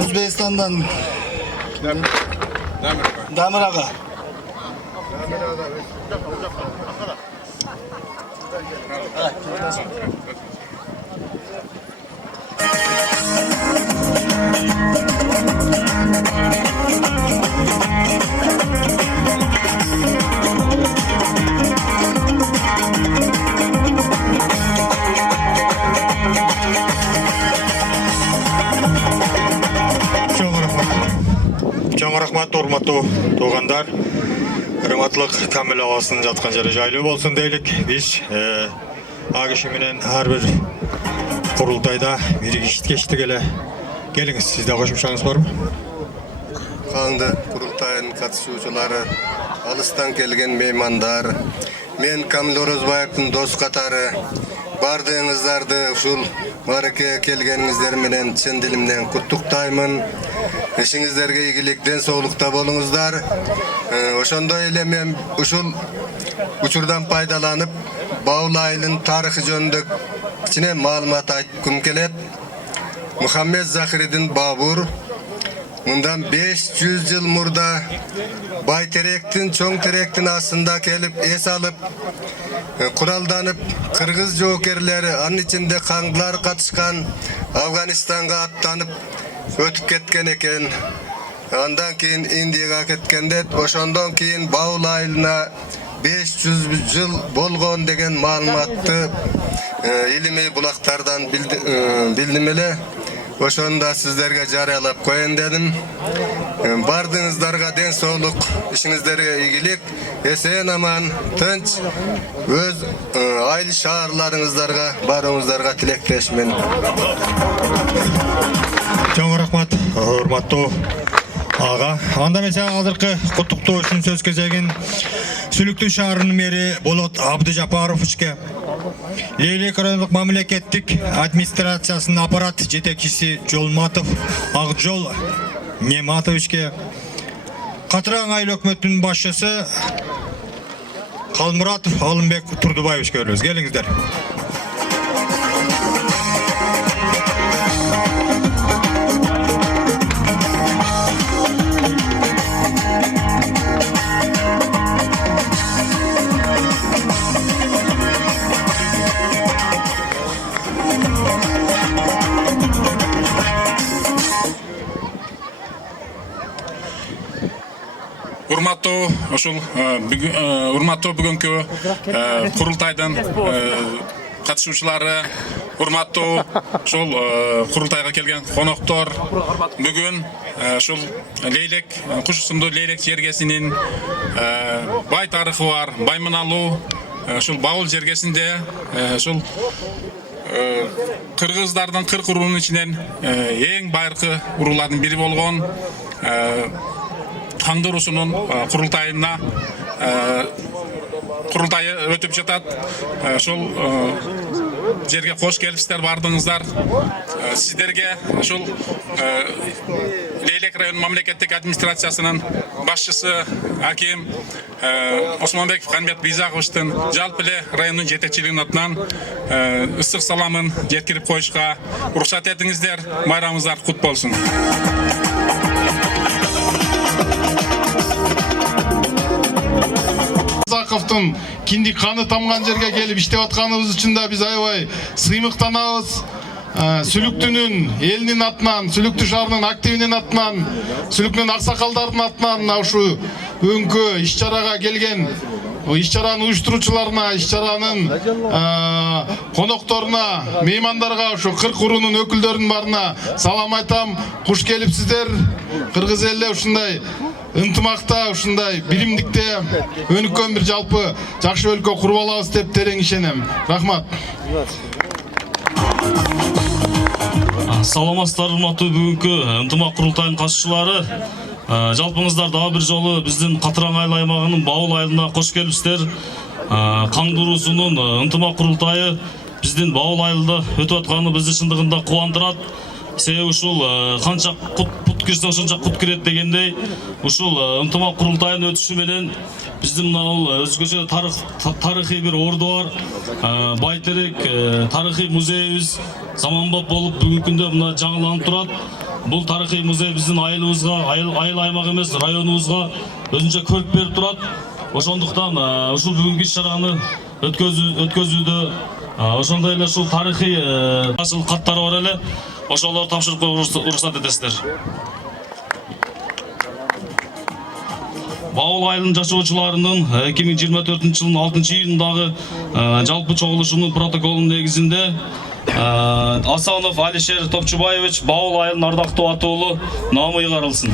Özbekistan'dan Damir Ağa. Чоң рахмат, урматтуу туугандар. Урматтуулук Камил абасын жаткан жери жайлуу болсун дейлик. Биз а киши менен ар бир курултайда биригиштик эле. Келиңиз, сизде кошумчаңыз барбы? Каңды курултайдын катышуучулары, алыстан келген меймандар, мен Камил Орозбаевдин дос катары бардыгыңыздарды ушул мааракеге келгениңиздер менен чын дилимден куттуктаймын. Ишиңиздерге ийгилик, ден соолукта болуңуздар. Ошондой эле мен ушул учурдан пайдаланып Баул айылынын тарыхы жөнүндө кичине маалымат айткым келет. Мухаммед Захиридин Бабур мындан 500 жыл мурда Байтеректин, Чоң Теректин астында келип эс алып, куралданып, кыргыз жоокерлери, анын ичинде каңдылар катышкан Афганистанга аттанып өтүп кеткен экен. Андан кийин Индияга кеткенде, ошондон кийин Баул айылына 500 жыл болгон деген маалыматты илимий булактардан билдим эле. Ошондо сиздерге жарыялап коеюн дедим. Бардыгыңыздарга ден соолук, ишиңиздерге ийгилик, эсен аман, тынч, өз айыл шаарларыңыздарга барууңуздарга тилектешмин. Чоң рахмат, урматтуу ага. Анда мен азыркы куттуктоо үчүн сөз кезегин Сүлүктүү шаарынын мэри Болот Абдыжапаровичке Leylек райондық мамлекеттик администрациясының аппарат жетекчиси Жолматов Акжол Нематовичке, Катыран айыл өкмөтүнүн башчысы Калмуратов Алымбек Турдубаевичке беребиз. Келиңиздер. Урматтуу бүгүнкү курултайдын катышуучулары, урматтуу ушул курултайга келген коноктор, бүгүн ушул Лейлек куш сумдуу Лейлек жергесинин бай тарыхы бар, баймыналуу ушул Баул жергесинде ушул кыргыздардын 40 уруунун ичинен эң байыркы уруулардын бири болгон Таңдырусунун курултайына курултайы өтүп жатат. Ошол жерге кош келипсиздер, бардыңыздар. Сиздерге ошол Лейлек район мамлекеттик администрациясынын башчысы Аким Осмонбеков Канбек Бизаковичтин жалпы эле райондун жетекчилигинин атынан ысык саламын жеткирип коюшка уруксат этиңиздер. Майрамыңыздар кут болсун. Заковтун киндик каны тамган жерге келип иштеп атканыбыз үчүн да биз аябай сыймыктанабыз. Сүлүктүнүн элинин атынан, Сүлүктү шаарынын активинин атынан, Сүлүктүнүн аксакалдардын атынан ушу бүгүнкү иш-чарага келген, иш-чаранын уюштуруучуларына, иш-чаранын конокторуна, меймандарга, ушу 40 уруунун өкүлдөрүнүн баарына салам айтам. Куш келипсиздер. Кыргыз эле ушундай ынтымакта, ушундай биримдикте өнүккөн бир жалпы жакшы өлкө куруп алабыз деп терең ишенем. Рахмат. Саламатсыздар, урматтуу бүгүнкү ынтымак курултайынын катышуучулары. Жалпыңыздар дагы бир жолу биздин Катыран айыл аймагынын Баул айылына кош келипсиздер. Каңдуруусунун ынтымак курултайы биздин Баул айылында өтүп атканы бизди чындыгында кубандырат. Себеби ушул канча пут кирсе ошончо кут кирет дегендей, ушул ынтымак курултайынын өтүшү менен биздин мына өзгөчө тарыхый бир орду бар, байтерек тарыхый музейибиз заманбап болуп бүгүнкү күндө мына жаңыланып турат. Бул тарыхый музей биздин айылыбызга, айыл аймак эмес, районубузга өзүнчө көрк берип турат. Ошондуктан ушул бүгүнкү иш-чараны өткөзүүдө ошондой эле ушул тарыхый асыл каттары бар эле. Ошолорду тапшырып коюуга уруксат этесиздер. Баул айылынын жашоочуларынын 2024 жылдын 6-июнундагы жалпы чогулушунун протоколунун негизинде Асанов Алишер Топчубаевич Баул айылынын ардактуу аты уулу наамы ыйгарылсын.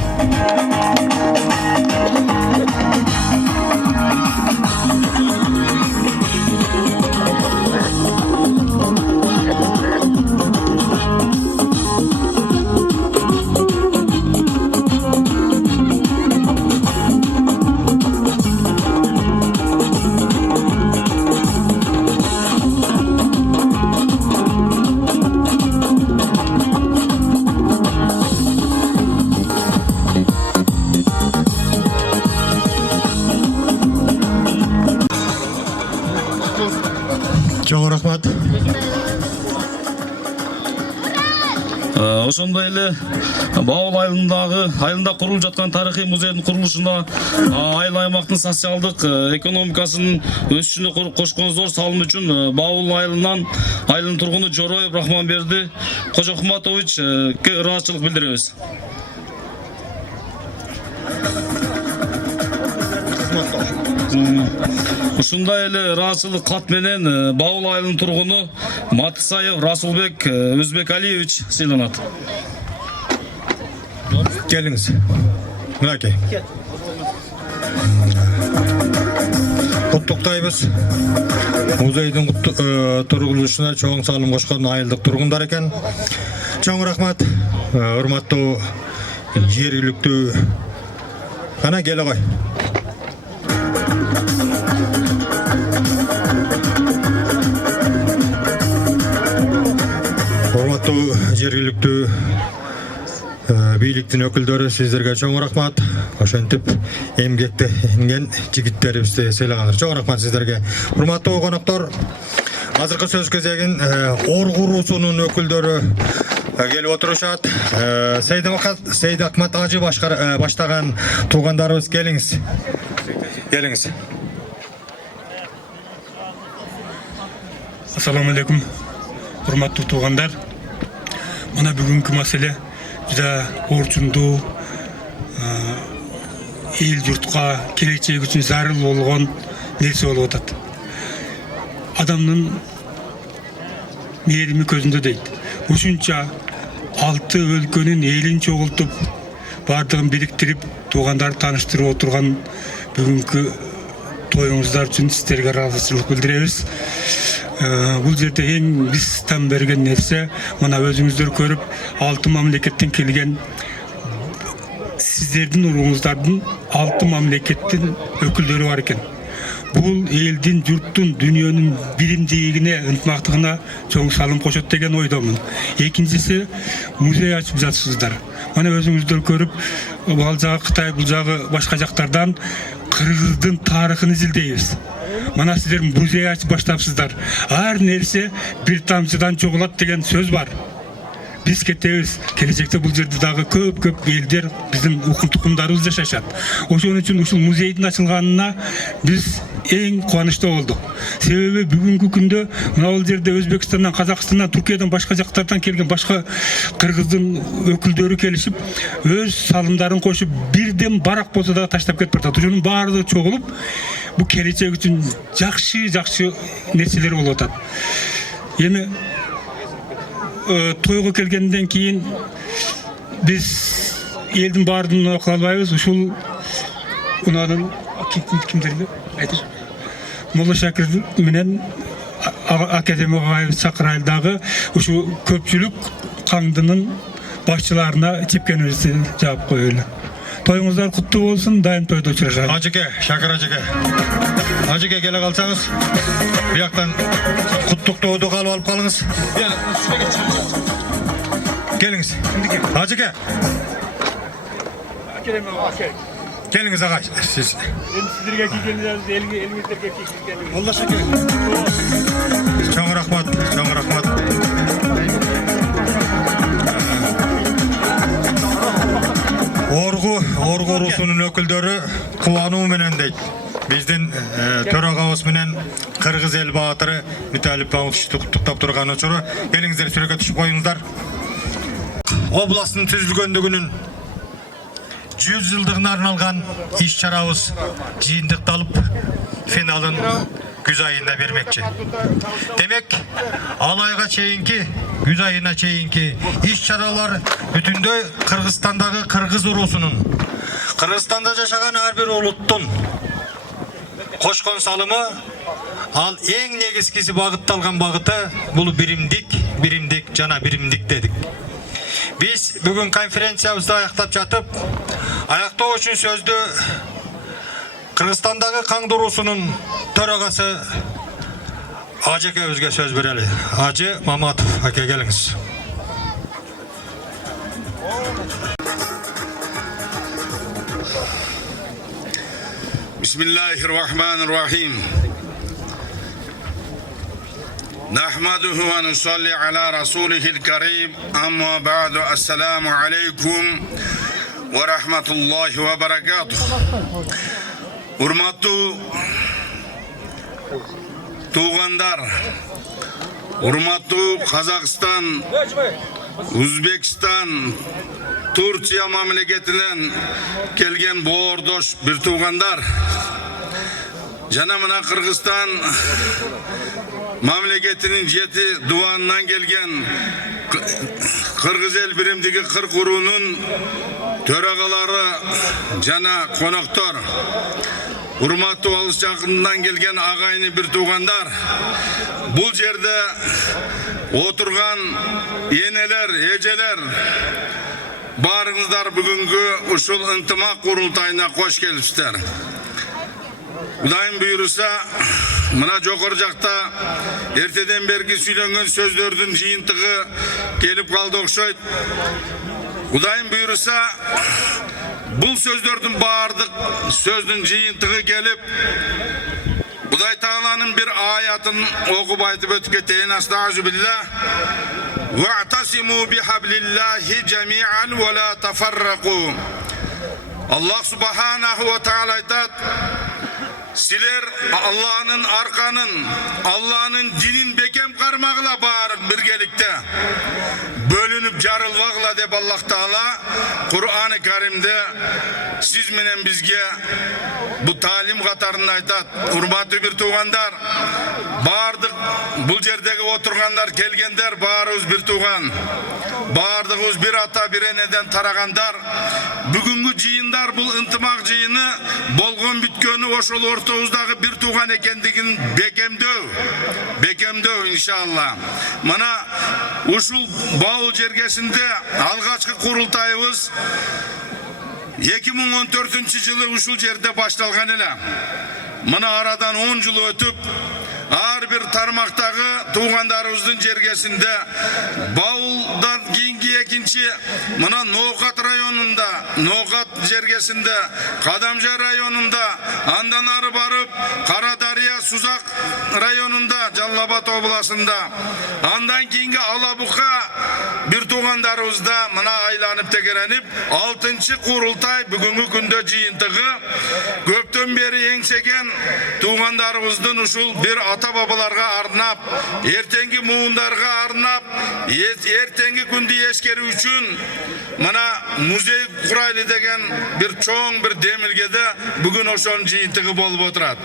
Чоң рахмат. Ошондой эле Баул айылында курулуп жаткан тарыхый музейдин курулушуна айыл аймактын социалдык экономикасынын өсүшүнө кошкон зор салым үчүн Баул айылынын тургуну Жороев Рахманберди Кожохматовичке ыраазычылык билдиребиз. Ушундай эле ыраазычылык кат менен Баул айылынын тургуну Матысаев Расулбек Өзбекалиевич сыйланат. Келиңиз. Мынакей. Куттуктайбыз. Музейдин тургузулушуна чоң салым кошкон айылдык тургундар экен. Чоң рахмат. Урматтуу жергиликтүү. Кана келе кой. урматтуу жергиликтүү бийликтин өкүлдөрү, сиздерге чоң рахмат. Ошентип эмгекте инген жигиттерибизди сыйлагандар. Чоң рахмат сиздерге. Урматтуу коноктор, азыркы сөз кезегин Оргу уруусунун өкүлдөрү келип отурушат. Сейдакмат Ажы баштаган туугандарыбыз, келиңиз. Келиңиз. Ассаламу алейкум, урматтуу туугандар. Мына бүгүнкү маселе juda орчундуу, эл журтка келечеги үчүн зарыл болгон нерсе болуп атат. Адамдын мээрими көзүндө дейт. Ушунча 6 өлкөнүн элин чогултуп, бардыгын бириктирип, туугандарды тааныштырып отурган бүгүнкү тоюңуздар үчүн сиздерге ыраазычылык билдиребиз. Бул жерде эң биз там берген нерсе, мына өзүңүздөр көрүп, 6 мамлекеттен келген сиздердин уруңуздардын 6 мамлекеттин өкүлдөрү бар экен. Бул элдин, журттун, дүйнөнүн биримдигине, ынтымактыгына чоң салым кошот деген ойдомун. Экинчиси, музей ачып жатсыздар. Мына өзүңүздөр көрүп, ал жагы Кытай, бул жагы башка жактардан Кыргыздын тарыхын изилдейбиз. Мына сиздер музей ачып баштапсыздар. Ар нерсе бир тамчыдан чогулат деген сөз бар. Биз кетебиз. Келечекте бул жерде дагы көп элдер, биздин укум-тукумдарыбыз жашашат. Ошон үчүн ушул музейдин ачылганына биз эң кубанычтуу болдук. Себеби бүгүнкү күндө мына бул жерде Өзбекстандан, Казакстандан, Түркиядан, башка жактардан келген башка Кыргыздын өкүлдөрү келишип, өз салымдарын кошуп, бирден барак болсо да таштап кетип атат. Ошонун баардыгы чогулуп, бул келечек үчүн жакшы нерселер болуп атат. Эми тойго келгенден кийин биз элдин баардыгын кыла албайбыз. Ушул унанын кимдерди? Айтып. Молла Шакир менен академик агайыбыз чакырайлы дагы ушу көпчүлүк каңдынын башчыларына чепкенибизди жаап коелу. Тоюңуздар куттуу болсун, дайым тойдо учурашалы. Ажыке, Шакир ажыке. Ажыке келе калсаңыз, бияктан куттуктоодо калып алып калыңыз. Келиңиз. Ажыке. Келиңиз агай, сиз. Сиздерге келгениңиз элиңиздерге келгениңиз. Молла Шакир. Чоң рахмат, чоң рахмат. Оргу уруусунун өкүлдөрү кубануу менен дейт. Биздин төрагабыз менен Кыргыз эл баатыры Виталий Павловичти куттуктап турган учуру. Келиңиздер сүрөккө түшүп коюңуздар. Областын түзүлгөндүгүнүн 100 жылдыгына арналган иш-чарабыз жыйынтыкталып, финалын күз айында бермекчи. Демек, ал айга чейинки, күз айына чейинки иш-чаралар бүтүндөй Кыргызстандагы кыргыз уруусунун, Кыргызстанда жашаган ар бир улуттун кошкон салымы, ал эң негизгиси багытталган багыты бул биримдик жана биримдик дедик. Биз бүгүн конференциябызды аяктап жатып, аяктоо үчүн сөздү Кыргызстандагы каңды уруусунун төрагасы Ажекебизге сөз берели. Ажы Маматов аке, келиңиз. Bismillahirrahmanirrahim. Nahmaduhu ve nusalli ala rasulihil karim. Amma ba'du, assalamu alaikum ve rahmetullahi ve berekatuh. Urmattуу tuğandar, urmattуу Kazakistan, Uzbekistan, Turkiya mamleketinden kelgen boğordoş bir tuğandar, jana mına Kırgızstan mamleketinin 7 duanından gelgen Kırgız el birimdigi 40 urunun töragaları jana konoktor, urmattуу alыс жақындан келген ағайыны bir туғандар, бұл жерде отырған енелер, ежелер, барыңыздар бүгінгі ушул ынтымақ құрылтайына қош келіпсіздер. Құдайым бұйырса, Мына жокор жакта эртеден берги сүйлөнгөн сөздөрдүн жыйынтыгы келип калды окшойт. Кудайым буйруса, бул сөздөрдүн баардык сөздүн жыйынтыгы келип, Кудай Тааланын бир аятын окуп айтып өтүп кетейин. Астагфируллах. Вa'tasimu bihablillahi jami'an wa la tafarraqu. Allah subhanahu wa ta'ala айтат: Силер Аллахнын арканын, Аллахнын динин бекем кармагыла барып биргеликте. Бөлүнүп жарылбагыла деп Аллах Таала Кур'аны Каримде сиз менен бизге бу талим катарында айтат. Урматтуу бир туугандар, бардык бул жердеги отургандар, келгендер баарыбыз бир тууган. Бардыгыбыз бир ата, бир энеден тарагандар. Бүгүнкү жыйындар бул ынтымак жыйыны болгон бүткөнү ошол ортобуздагы бир тууган экендигин бекемдөө иншалла. Мына ушул Баул жергесинде алгачкы курултайыбыз 2014-жылы ушул жерде башталган эле. Мына арадан 10 жыл өтүп, ар бир тармактагы туугандарыбыздын жергесинде Баулдан кийинки экинчи мына Ноокат районунда, Ноокат жергесинде, Кадамжай районунда, андан ары барып Карадария Сузак районунда, Жалал Абад областында, андан кийинки Алабука бир туугандарыбызда мына айланып тегеренип 6-чы курултай бүгүнкү күндө жыйынтыгы көптөн бери эңсеген туугандарыбыздын ушул бир ата бабаларга арнап, эртеңки муундарга арнап, эртеңки күндү эскерүү үчүн мына музей курайлы деген бир чоң бир демилгеде бүгүн ошонун жыйынтыгы болуп отурат.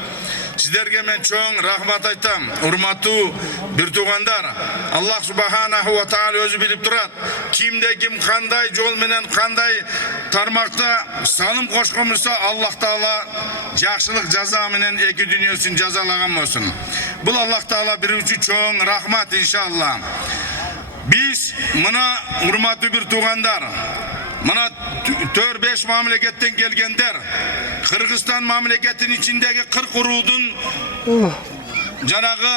Сиздерге мен чоң рахмат айтам. Урматтуу бир туугандар, Аллах субханаху ва таала өзү билип турат. Кимде ким кандай жол менен кандай тармакта салым кошкон болсо, Аллах таала жакшылык жаза менен эки дүйнөсүн жазалаган болсун. Бул Аллах таала бирүүчү чоң рахмат иншалла. Биз мына урматтуу бир туугандар, мына 4-5 мамлекеттен келгендер, Кыргызстан мамлекетинин ичиндеги 40 уруудун жанагы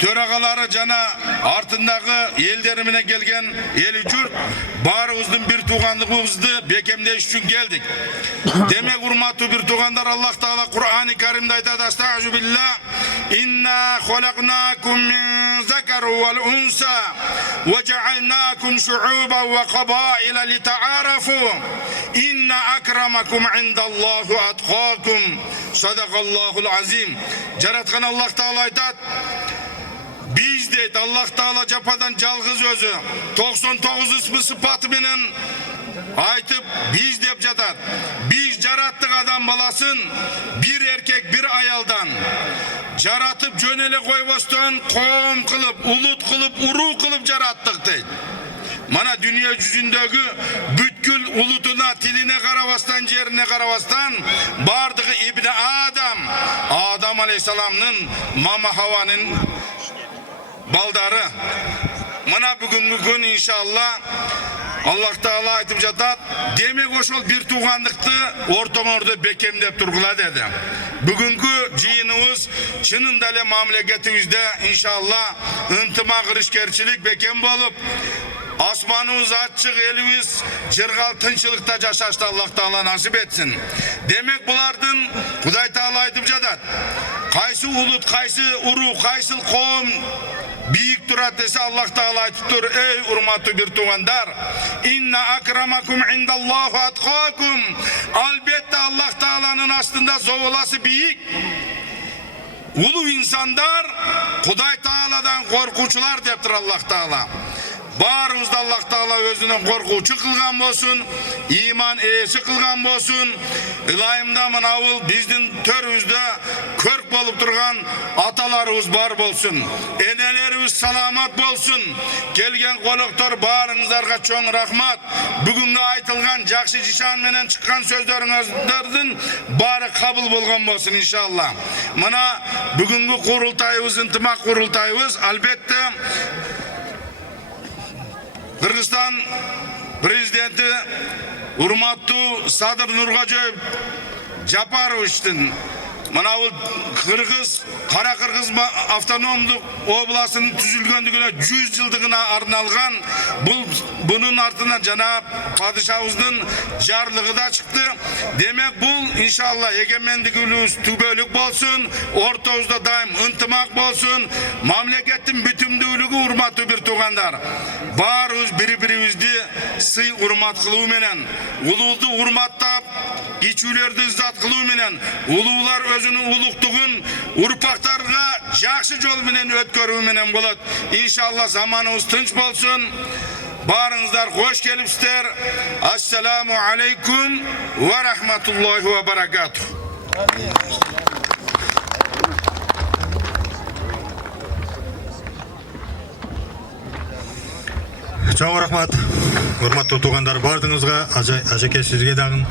төрагалары жана артындагы элдери менен келген эли журт баарыбыздын бир туугандыгыбызды бекемдеш үчүн келдик. Демек урматтуу бир туугандар, Аллах Таала Кур'аны Каримде айтат: Астагфируллах. Инна халакнакум мин закару вал унса ва жаалнакум шуубан ва кабаила литаарафу. Инна акрамакум индаллахи аткакум. Садакаллахул азим. Жараткан Аллах Таала айтат: Биз дейт Аллах Таала жападан жалгыз өзү 99 ысмы сыпаты менен айтып биз деп жатат. Биз жараттык адам баласын бир эркек бир аялдан жаратып жөн эле койбостон коом кылып, улут кылып, уруу кылып жараттык дейт. Мана дүйнө жүзүндөгү бүткүл улутуна, тилине карабастан, жерине карабастан бардыгы ибни Адам алейхисаламдын мама Хаванын балдары. Мына бүгүнкү күн иншалла Аллах Таала айтып жатат: демек ошол бир туугандыкты ортоңордо бекемдеп тургула деди. Бүгүнкү жыйыныбыз чынында эле мамлекетибизде иншалла ынтымак, ырышкерчилик бекем болуп, асманыбыз ачык, элибиз жыргал тынчылыкта жашашты Аллах Таала насип этсин. Демек булардын Кудай Таала айтып жатат: кайсы улут, кайсы уруу, кайсы коом бийик турат десе, Аллах Таала айтып тур: эй урматтуу бир туугандар, инна акрамакум индаллахи аткакум. Албетте Аллах Тааланын астында зобаласы бийик улуу инсандар Кудай Тааладан коркуучулар дептир Аллах Таала. Баарыбызды Аллах Таала өзүнөн коркуучу кылган болсун, иман ээси кылган болсун. Ылайымда мынабул биздин төрүбүздө көрк болуп турган аталарыбыз бар болсун. Энелерибиз саламат болсун. Келген коноктор баарыңыздарга чоң рахмат. Бүгүнгү айтылган жакшы жишан менен чыккан сөздөрүңүздөрдүн баары кабыл болгон болсун иншалла. Мына бүгүнгү курултайыбыз, ынтымак курултайыбыз албетте Кыргызстан президенти урматтуу Садыр Нуркожоев Жапаровичтин Мына бул Кыргыз, Кара Кыргыз автономдук областынын түзүлгөндүгүнө 100 жылдыгына арналган bunun артынан жана падышабыздын жарлыгы да чыкты. Демек бул иншалла эгемендигибиз түгөлүк болсун, ортобузда дайым ынтымак болсун, мамлекеттин бүтүмдүүлүгү урматтуу бир туугандар. Баарыбыз бири-бирибизди сый урмат кылуу менен, улуулду урматтап, кичүүлөрдү иззат кылуу менен, улуулар өзүнүн улуктугун урпактарга жакшы жол менен өткөрүү менен болот. Иншалла заманыбыз тынч болсун. Барыңыздар хош келипсиздер. Ассаламу алейкум ва рахматуллахи ва баракатух. Чоң рахмат. Урматтуу туугандар, бардыңызга, ажеке сизге дагы.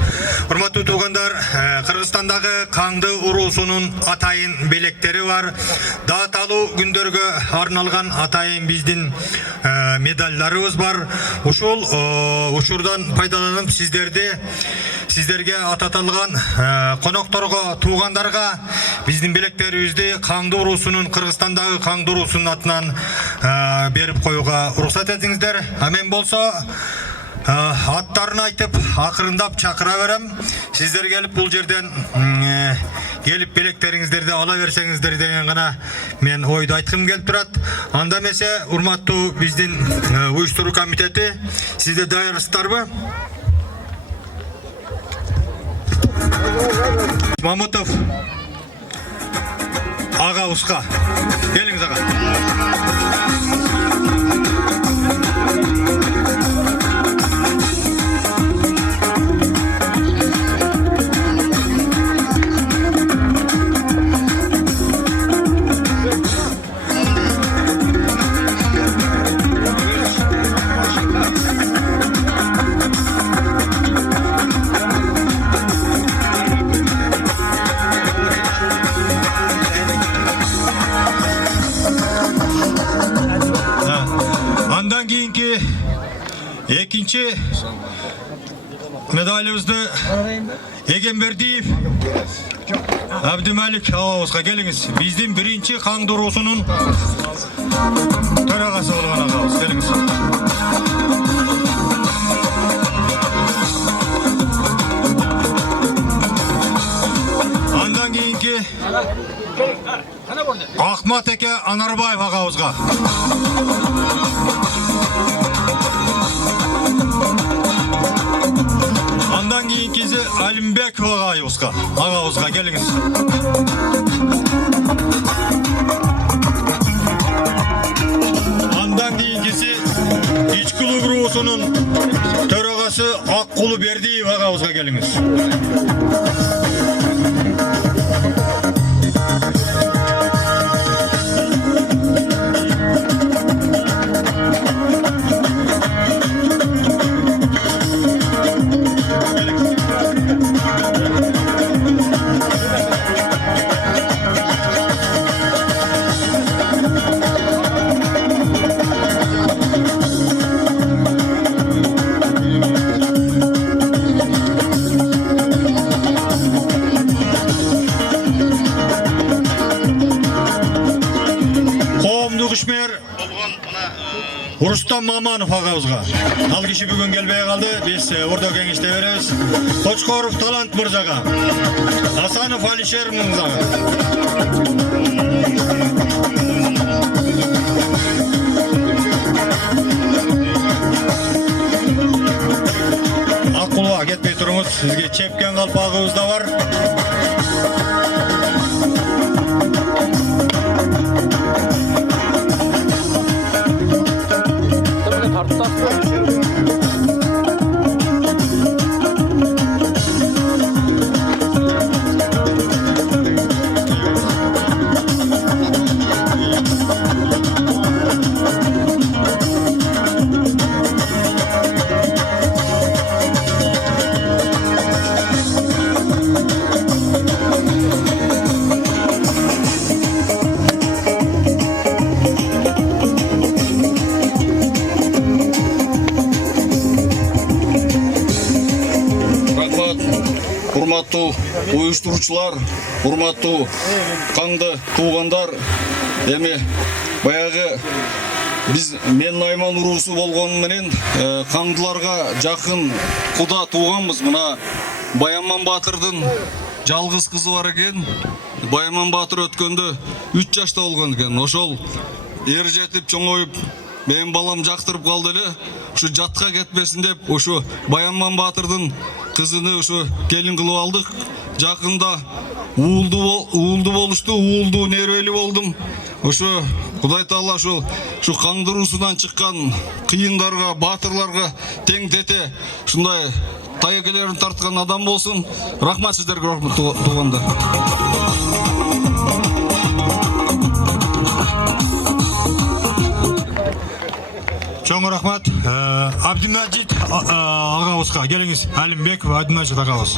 Урматтуу туугандар, Кыргызстандагы Каңды уруусунун атайын белектери бар. Дааталуу күндөргө арналган атайын биздин медальдарыбыз бар. Ушул учурдан пайдаланып сиздерге ататылган конокторго, туугандарга биздин белектерибизди Каңды уруусунун, Кыргызстандагы Каңды уруусунун атынан берип коюуга уруксат этиңиздер. Амен болсо аттарын айтып, акырындап чакыра берем. Сиздер келип бул жерден келип белектериңиздерди ала берсеңиздер деген гана мен ойду айткым келип турат. Анда эмесе, урматтуу биздин уюштуруу комитети, сиздер даярсыздарбы? Мамутов агабызга келиңиз ага. Андан кийинки экинчи медалыбызды Эгембердиев Абдымалик агабызга келиңиз. Биздин биринчи Каңды уруусунун төрагасы болгон агабыз, келиңиз. Андан кийинки Ахмат эке Анарбаев агабызга. Андан кийинкиси Алимбеков агабызга келиңиз. Андан кийинкиси Ичкулук уруусунун төрагасы Аккулу Бердиев агабызга келиңиз. Урустам Маманов агабызга. Ал киши бүгүн келбей калды. Биз орто кеңеште беребиз. Кочкоров Талант мырзага. Асанов Алишер мырзага. Акулга кетпей туруңуз. Сизге чепкен калпагыбыз да бар. катышуучулар, урматтуу каңды туугандар, эми баягы мен Найман уруусу болгону менен каңдыларга жакын куда тууганбыз. Мына Баянман Батырдын жалгыз кызы бар экен. Баянман Батыр өткөндө 3 жашта болгон экен. Ошол эр жетип чоңоюп, менин балам жактырып калды эле. Ушу жатка кетпесин деп, ушу Баянман Батырдын кызыны ушу келин кылып алдык. Жакында уулду болушту, уулду нервели болдум. Ошо Кудай Таала ушу каңдыруусунан чыккан кыйындарга, батырларга тең тете ушундай таекелерин тарткан адам болсун. Рахмат сиздерге, урматтуу туугандар. Чоң рахмат. Абдимажит агабызга келиңиз. Алимбеков Абдимажит агабыз.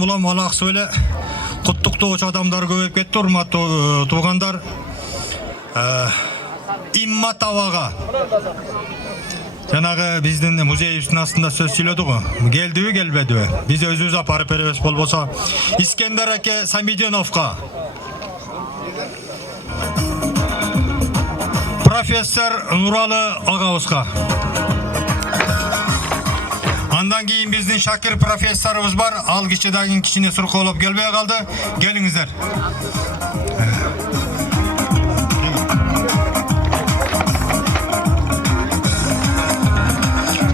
Улам алак сөйле куттуктоочу адамдар көбөйүп кетти, урматтуу туугандар. Иммат абага жанагы биздин музейибиздин астында сөз сүйлөдү го. Келдиби, келбедиби? Биз өзүбүз апарып беребиз болбосо. Искендер аке Самиденовго, профессор Нуралы агабызга. Андан кийин биздин Шакир профессорубуз бар. Ал киши дагы кичине суркоолоп келбей калды. Келиңиздер.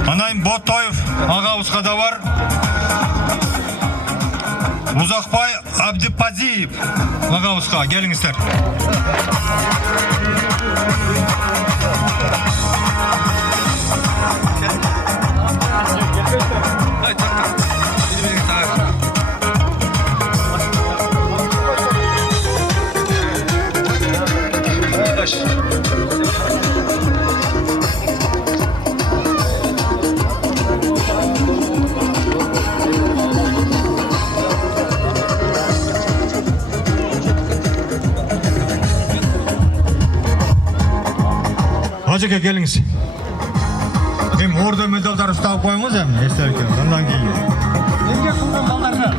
Анан Ботоев агабызга да бар. Узакбай Абдипазиев агабызга келиңиздер. Hacıka geliniz. Hem orada medallar ustağı koyamaz hem esterken. Ondan giyin. Nenge kullan ballarga?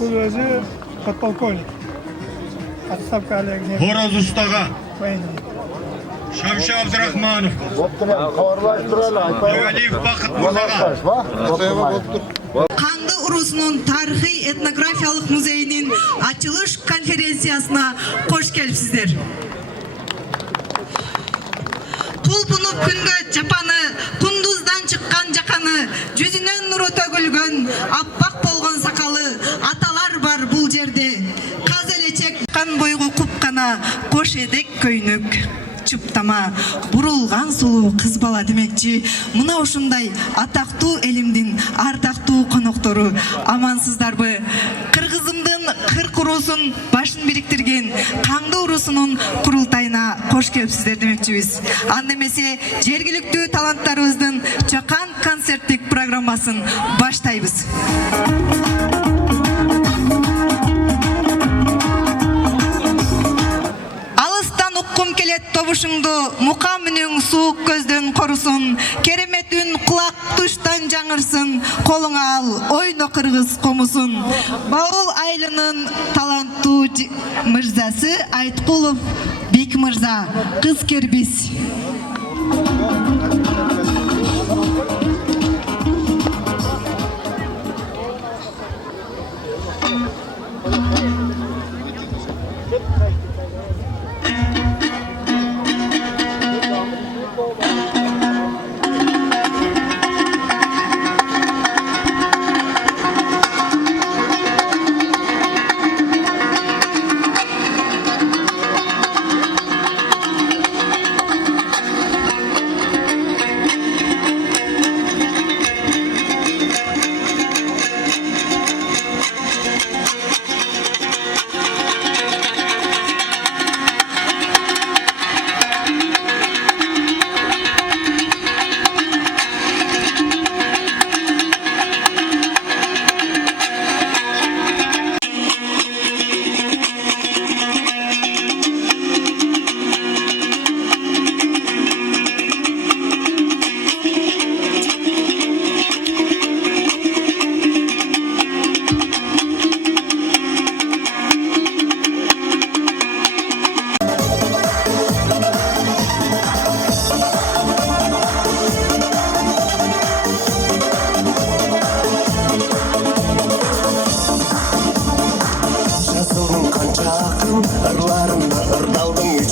Bu özü подполковник. Отставка Олег. Horoz ustağa. Şamşı Abdurrahmanov. Aliyev Bakıt Murtağa. Kandı Urusu'nun Tarihi Etnografiyalıq Muzeyinin açılış konferansiyasına hoş gelipsizler. Tulpunup күнгө чапаны, кундуздан чыккан жаканы, жүзүнөн нуру төгүлгөн, аппак болгон сакалы аталар бар бул жерде. Каз элечек кан бойго купкана, кош эдек көйнөк. Чуптама, бурулган сулуу кыз бала демекчи. Мына ушундай атактуу элимдин ардактуу коноктору, амансыздарбы? Кыргызымдын кырк уруусун башын бириктирген Каңды уруусунун курултайына кош келипсиздер демекчибиз. Анда эмесе жергиликтүү таланттарыбыздын чакан концерттик программасын баштайбыз. Тобушуңду мукам менен суук көздөн корусун, керемет үн кулак туштан жаңырсын, колуңа ал ойно кыргыз комусун. Баул айылынын таланттуу мырзасы Айткулов Бек мырза, кыз кербис.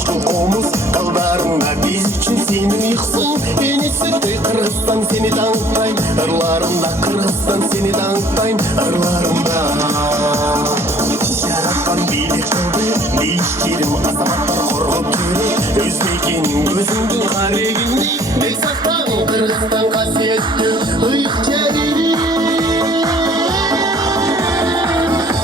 uçkun komuz kaldarında biz üçün senin yıksın Beni sürdü Kırgızstan seni dağıttayım Irlarımda Kırgızstan seni dağıttayım Irlarımda Yaratkan bilir kıldı Değişkerim azamatlar korkup tüyü Öz mekenin gözündün karegindi Bek saktan Kırgızstan kasiyetli Iyık çerili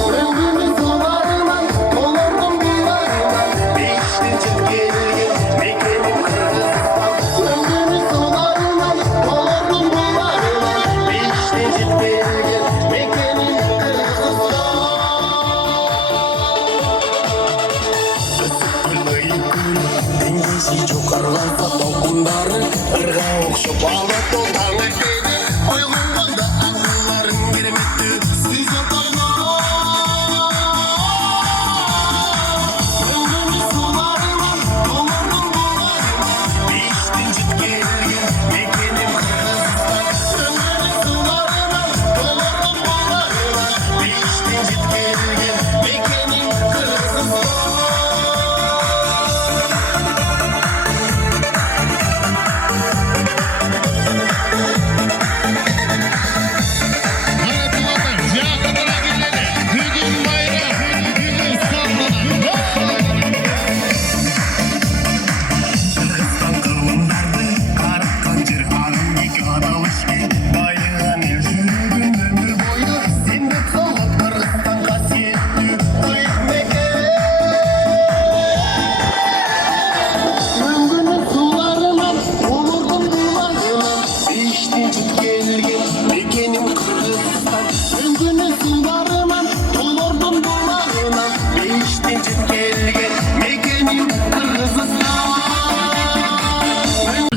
Ömrümün sularından Olurdum bularından Değiştin çık gelin Mekenim Kırgızstan Ömrümün sularından Olurdum bularından Değiştin çık gelin Mekenim Kırgızstan Dengesi çok arlansa tokunları Irga okşup alat o taң etmedi Oyğunғанда аңларың бермеді Сөз отайма Ömrümün sularынан Olurdum bularынан Değiştin жет келген Мекенім Кыргызстан Ömrümün sularынан Olurdum bularынан Değiştin жет келген Мекенім Кыргызстан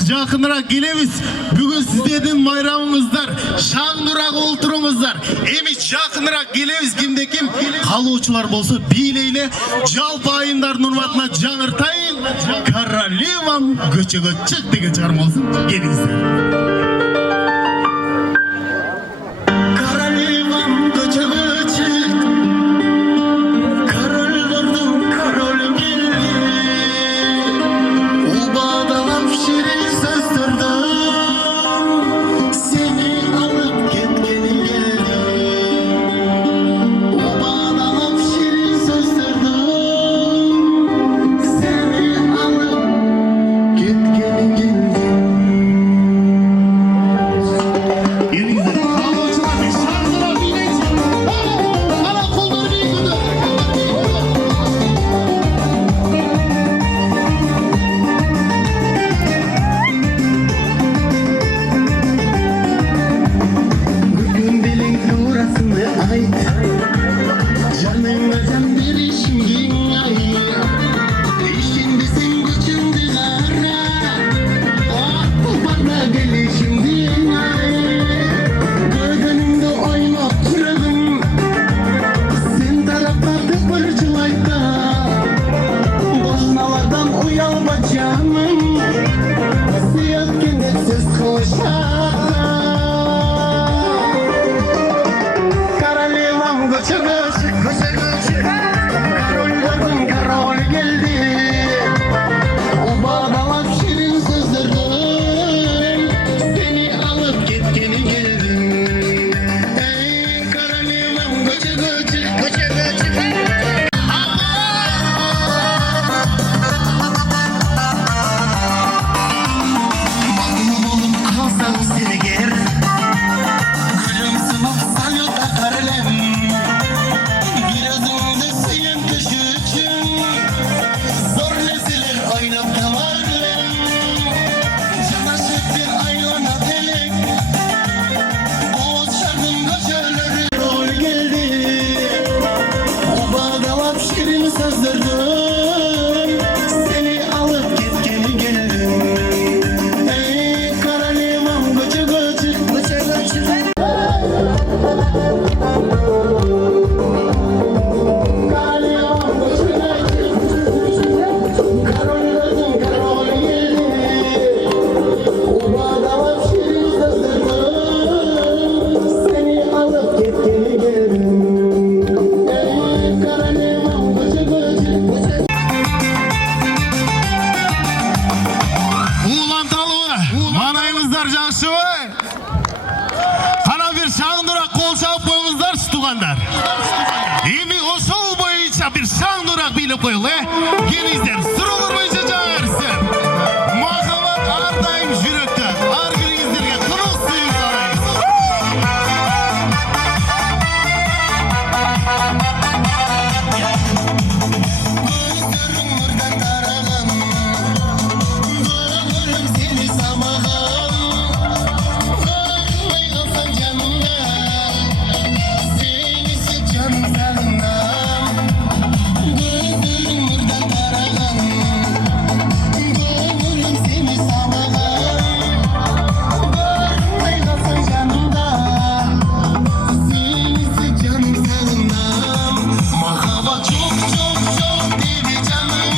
Жақынырақ келеміз. Бүгін сіздердің майрамыңыздар. Шаңдырақ олтырыңыздар. Емес жақынырақ келеміз. Кімде-кім қалуычылар болса билейле. Жалпы айындардың урматына жаңыртайын. Королевам көчеге чық деген шығарма болсын. Келіңіздер. Королевам көчеге чық. Корольдардың королі келді. Убадалап шире сөздерді. Сені алып кеткені келді. Убадалап шире сөздерді. Сені алып кеткені келді. Жақшыбай. Қана бір шаңдырақ қол шауып қойыңыздаршы туғандар. Еми ошол бойынша бір шаңдырақ билеп қойылы. Келіңіздер, сұрылыр бойынша жаңарыстыр. Махаббат ардайым жүректі. Ар кіріңіздерге құнық сүйіп қарайыз. Көздерің мұрдан тараған, көңілім сені самаған. Көрмей қалсаң жанымда, сенсіз жаным сағынам. Көздерің мұрдан тараған, көңілім сені самаған. Көрмей қалсаң жанымда, сенсіз жаным сағынам. Махаббат жоқ деме жаным,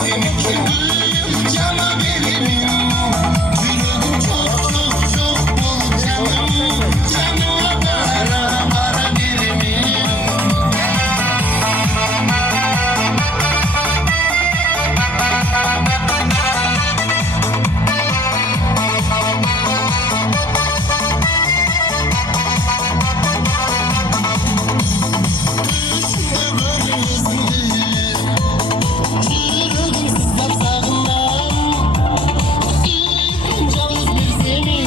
сені күйіп жана беремін. Жүрегім жоқ болып жаным, жаныма бара беремін. Түсімде көрем өзіңді, жүрегім сыздап сағынам. Үйім жалғыз бір сені,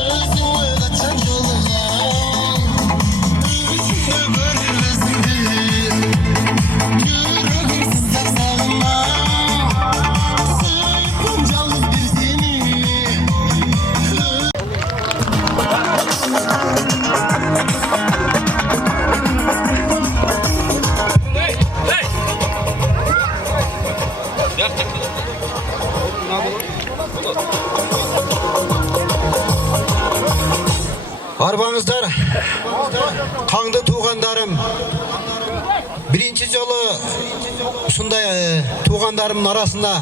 өзің ойлатсаң жолығам. Түсімде көрем өзіңді, жүрегім сыздап сағынам. Үйім жалғыз бір сені. Арбаңыздар, қаңды туғандарым. Бірінші жолы ұшындай туғандарымның арасында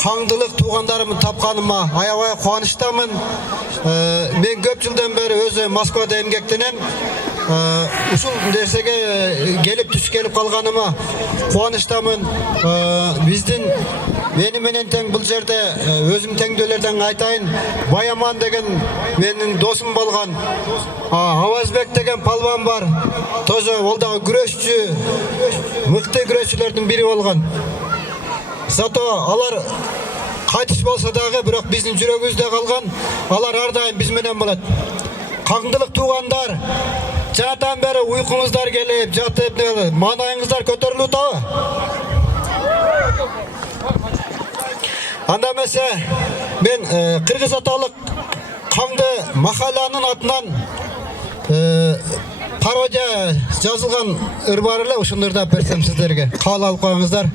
қаңдылық туғандарымын тапқаныма аябай қуаныштамын. Мен көп жылдан бері өзі Москвада емгектенем. Ушул нерсеге келип түш келип калганыма кубанычтамын. Биздин мени менен тең бул жерде өзүм теңдөлөрдөн айтайын. Баяман деген менин досум болгон. Авазбек деген палван бар. Тоже ол дагы күрөшчү, мыкты күрөшчүлөрдүн бири болгон. Зато алар кайтыш болсо дагы бирок биздин жүрөгүбүздө калган. Алар ар дайым биз менен болот. Каңдылык туугандар, жаатан бери уйкуңуздар келип, жатып, маанайыңыздар көтөрүлүп атабы? Анда эмесе, мен кыргыз аталык Каңды махаланын атынан пародия жазылган ыр бар эле, ушуну да берсем сиздерге. Кабыл алып коюңуздар.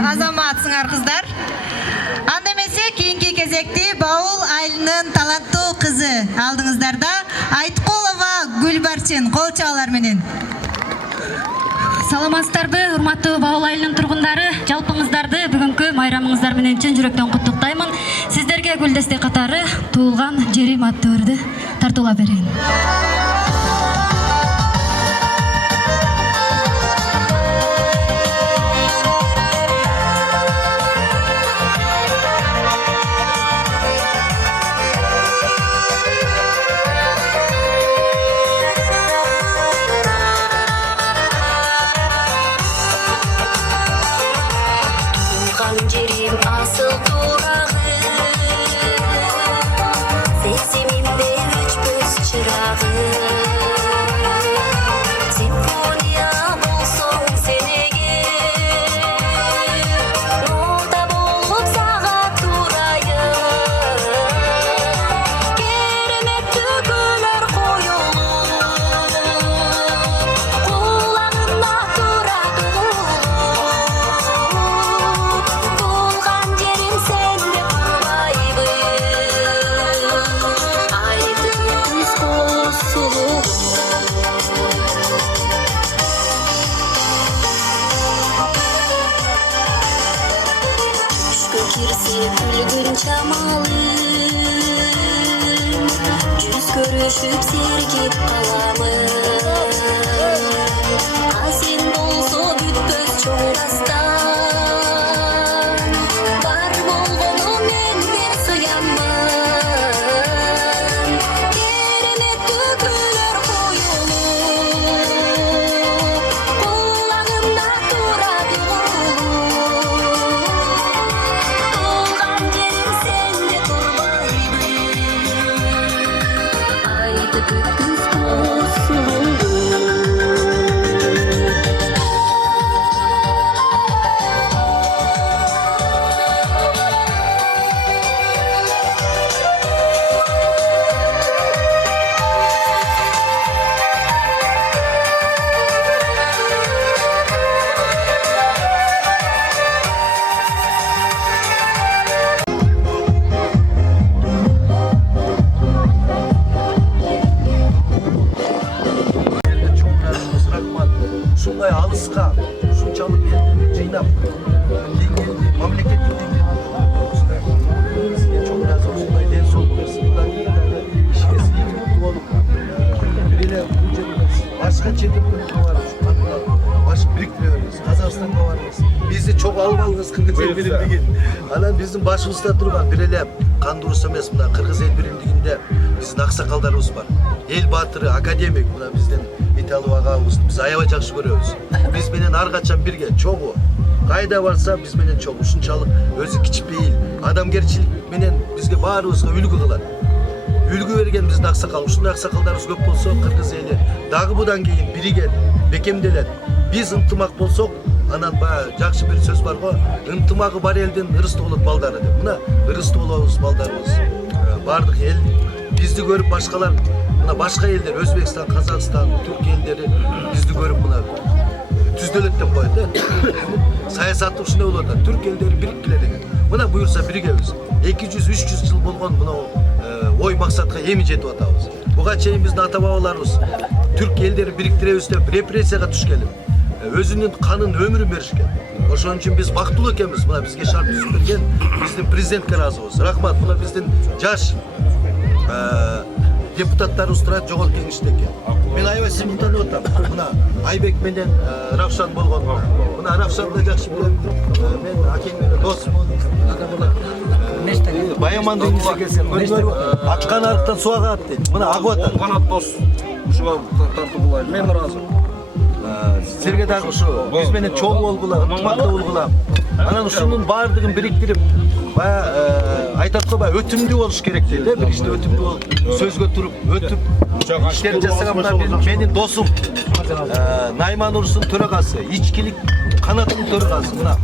азаматсыңар кыздар. Анда эмесе кийинки кезекти Бауыл айылынын таланттуу кызы алдыңыздарда Айткулова Гүлбарчын кол чабуулар менен. Саламатсыздарбы, урматтуу Бауыл айылынын тургундары, жалпыңыздарды бүгүнкү майрамыңыздар менен чын жүрөктөн куттуктаймын. Сиздерге гүлдестек катары туулган жерим аттуу өрдү тартуулап берейин. Görüşüp sergip kalamın Asin bolso bütböz çoğun astan Var bolgonu men sıyanman Keremet tökülür koyulur Kulağımda duradu Tuğan yerim sende durmaydı Gündüz olsun ушундай алыска ушунчалык элди жыйнап мамлекеттик бизге чоң ыраазы ушундай ден соолук берсин мындан кийин дагы ишиңиз ийгиликтүү болуп бир эле бул жер эмес башка чет-элге барып баш бириктире беребиз Казакстанга барабыз бизди чоң алып алыңыз Кыргыз эл биримдигин анан биздин башыбызда турган бир эле кандуурус эмес мына Кыргыз эл биримдигинде биздин аксакалдарыбыз бар эл баатыры академик мына биздин Италуу агабызды биз аябай жакшы көрөбүз. Биз менен ар качан бирге чогуу. Кайда барса биз менен чогуу. Ушунчалык өзү кичпейил, адамгерчилик менен бизге баарыбызга үлгү кылат. Үлгү берген биздин аксакал. Ушундай аксакалдарыбыз көп болсо, Кыргыз эли дагы будан кийин бириген, бекемделет. Биз ынтымак болсок, анан баягы жакшы бир сөз бар го, ынтымагы бар элдин ырысты болот балдары деп. Мына ырысты болобуз балдарыбыз. Бардык эл бизди көрүп башкалар башка элдер Өзбекстан, Казакстан, Түрк элдери бизди көрүп мына түздөлөт деп коет. Саясаты ушундай болот да. Түрк элдери бириккиле деген. Мына буюрса биригебиз. 200-300 жыл болгон мына ой максатка эми жетип атабыз. Буга чейин биздин ата-бабаларыбыз Түрк элдери бириктиребиз деп репрессияга түшкөн. Өзүнүн канын өмүрүн беришкен. Ошон үчүн биз бактылуу экенбиз. Мына бизге шарт түзүп берген биздин президентке ыраазыбыз. Рахмат. Мына биздин жаш депутаттарыбыз турат жогорку кеңеште экен. Мен аябай сыймык таанып атам. Мына Айбек менен Равшан болгон. Мына Равшанды жакшы билем. Мен акем менен досмун. Баямандын үйүнө келсем, ачкан арыктан суу агат дейт. Мына агып атат. Канат дос. Ушуга тартып булайын. Мен ыраазы. Силерге дагы ушу биз менен чоң болгула, ынтымакта болгула. Анан ушунун баардыгын бириктирип, баягы айтат го, баягы өтүмдүү болуш керек дейт, бир иште өтүмдүү болуп, сөзгө туруп, өтүп иштер жасаган мына менин досум Найман Урусунун төрагасы, ичкилик канатынын төрагасы мына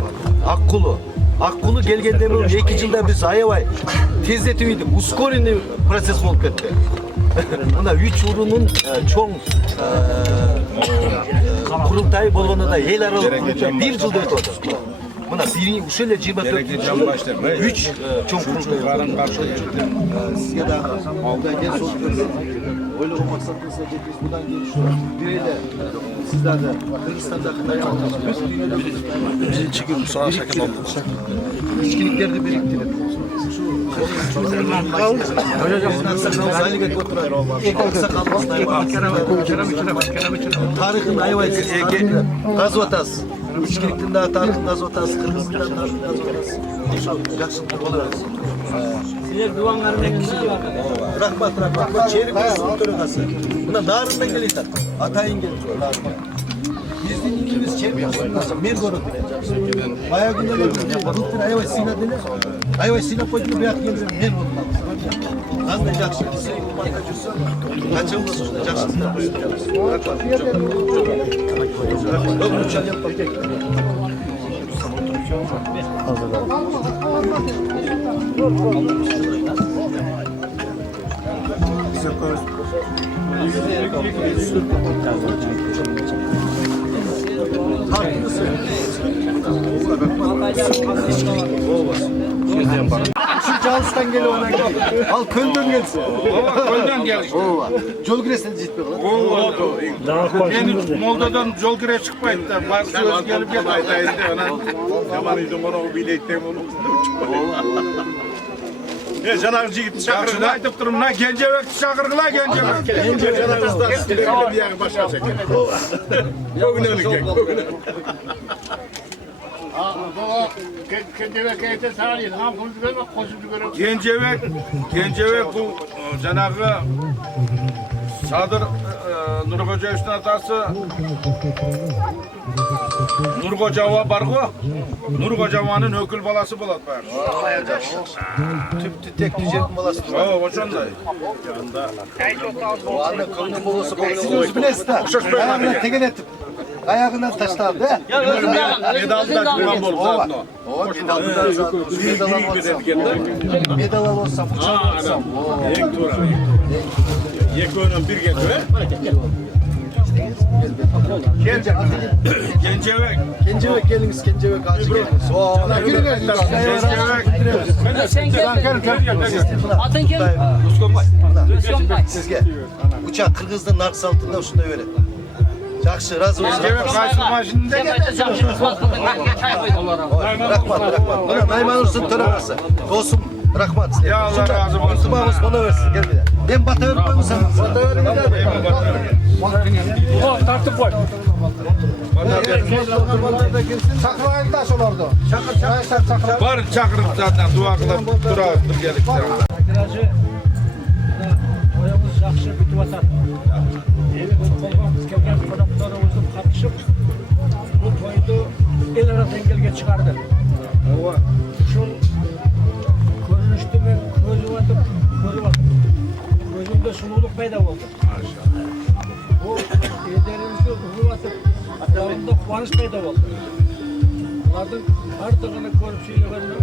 Аккулу. Аккулу келгенден кийин 2 жылда биз аябай тездетип ийдик, ускоренный процесс болуп кетти. Мына 3 урунун чоң курултай болгону да эл аралык 1 жылда өтүп атат. Мына бири ушул эле 24 3 чоң курултай. Сизге дагы алда кел сол ойлогон максатыңызга жетиңиз. Будан кийин бир эле сиздерди Кыргызстандагы өз дүйнөдө биринчи күн сага шакет болду. Ичкиликтерди бириктирип тарыхын аябай казып атасыз. Ичкиликтин дагы тарыхын казып атасыз, кыргыздын дагы тарыхын казып атасыз. Ошо жакшылык боло берсин. Силер дуаңарың рахмат. Чериңиз төрөгасы. Мына Нарындан келет. Атайын келди. Биздин илибиз чериңиз мен көрөм. Баягы күндө келдим. Аябай сыйнады эле. Аябай сыйнап койдум, бияк келдим мен болдум. Кандай жакшы. Канча болсо ушундай жакшылыктар Şu Çalıs'tan geliyor ona geliyor. Al Köl'den gelsin. Köl'den gelsin. Jol kiresine jitme kılın. Yeni Molda'dan yol kire çıkmayın da. Bazı söz gelip gel. Yaman idim onu bilekten onu uçma. Canavcı gitti çakırgıla aytıp durum lan Gencebek çakırgıla Gencebek. Gencebek'ten stilekle bir yani başa çekin. Bugün ölecek. Gencebek bu Cenab-ı Sadır Nurkoca Üstün atası Nurkocava var mı? Nurkocava'nın ökül balası bulat var. Tüp tek düzgün balası. O şonday. O anda kılının babası bu. Siz bilesiniz de. Ayağından tegen etip. Ayağından taşlardı. Medalda kurban bol zaten o. O medal alsam, uçak alsam. Yek tura. Yek önüm bir getire. Gencebek geliniz, Gencebek ağacı geliniz. Atın kim? Ruskonbay. Sizge. Uçak Kırgız'ın narkıs altında uçunda öyle. Жақсы, разы болсын. Рахмат. Мына Найман-Ұрсын төрағасы. Досым, рахмат. Ya Allah razı olsun. Ынтымағыңыз бола берсін. Кел бері. Ben бата беріп қоймысам. Бата беріңіздер. Tartıp koy. Çakırayın da solardı. Çakır. Var çakırıp zaten dua kılıp durağız birgelikte. Oyamız жақсы бүтіп атады. Біз келген қонақтарымыздың қатысып, бұл тойды ел арасынан келген шығарды. Шыл көрінішті мен көріп атып, көзімде сұлулық пайда болды. Бұл елдерімізді ұғып атып, атауында қуаныш пайда болды. Олардың артығыны көріп сөйлегенде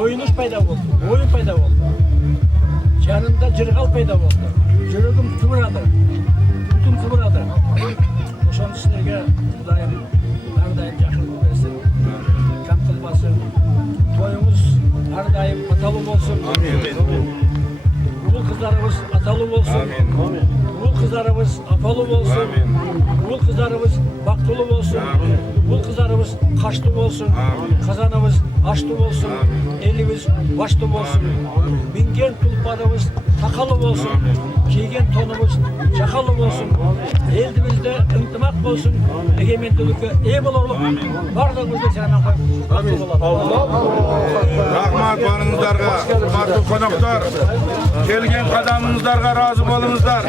ойыныш пайда болды, ойын пайда болды. Жанымda жырғал пайда болды. Жүрегім тұмырады. Күтім тұмырады. Ошоны сіздерге Құдайым әрдайым жақсылық берсін. Кәм қылбасын. Тойыңыз әрдайым аталы болсын. Ұл қыздарымыз аталы болсын. Ұл қыздарымыз апалы болсын. Ұл қыздарымыз бақтылы болсын. Ұл қыздарымыз қашты болсын. Қазанымыз ашты болсын. Elimiz başta olsun, bingen tulparımız takalı olsun, giygen tonumuz çakalı olsun, eldimizde ıntımak olsun, egemenlilikte iyi olalım, bardağımızda selam koyun. Rahmat barınızlarga, hurmatlı konaklar, kelgen kadamınızlarga razı bolunuzlar.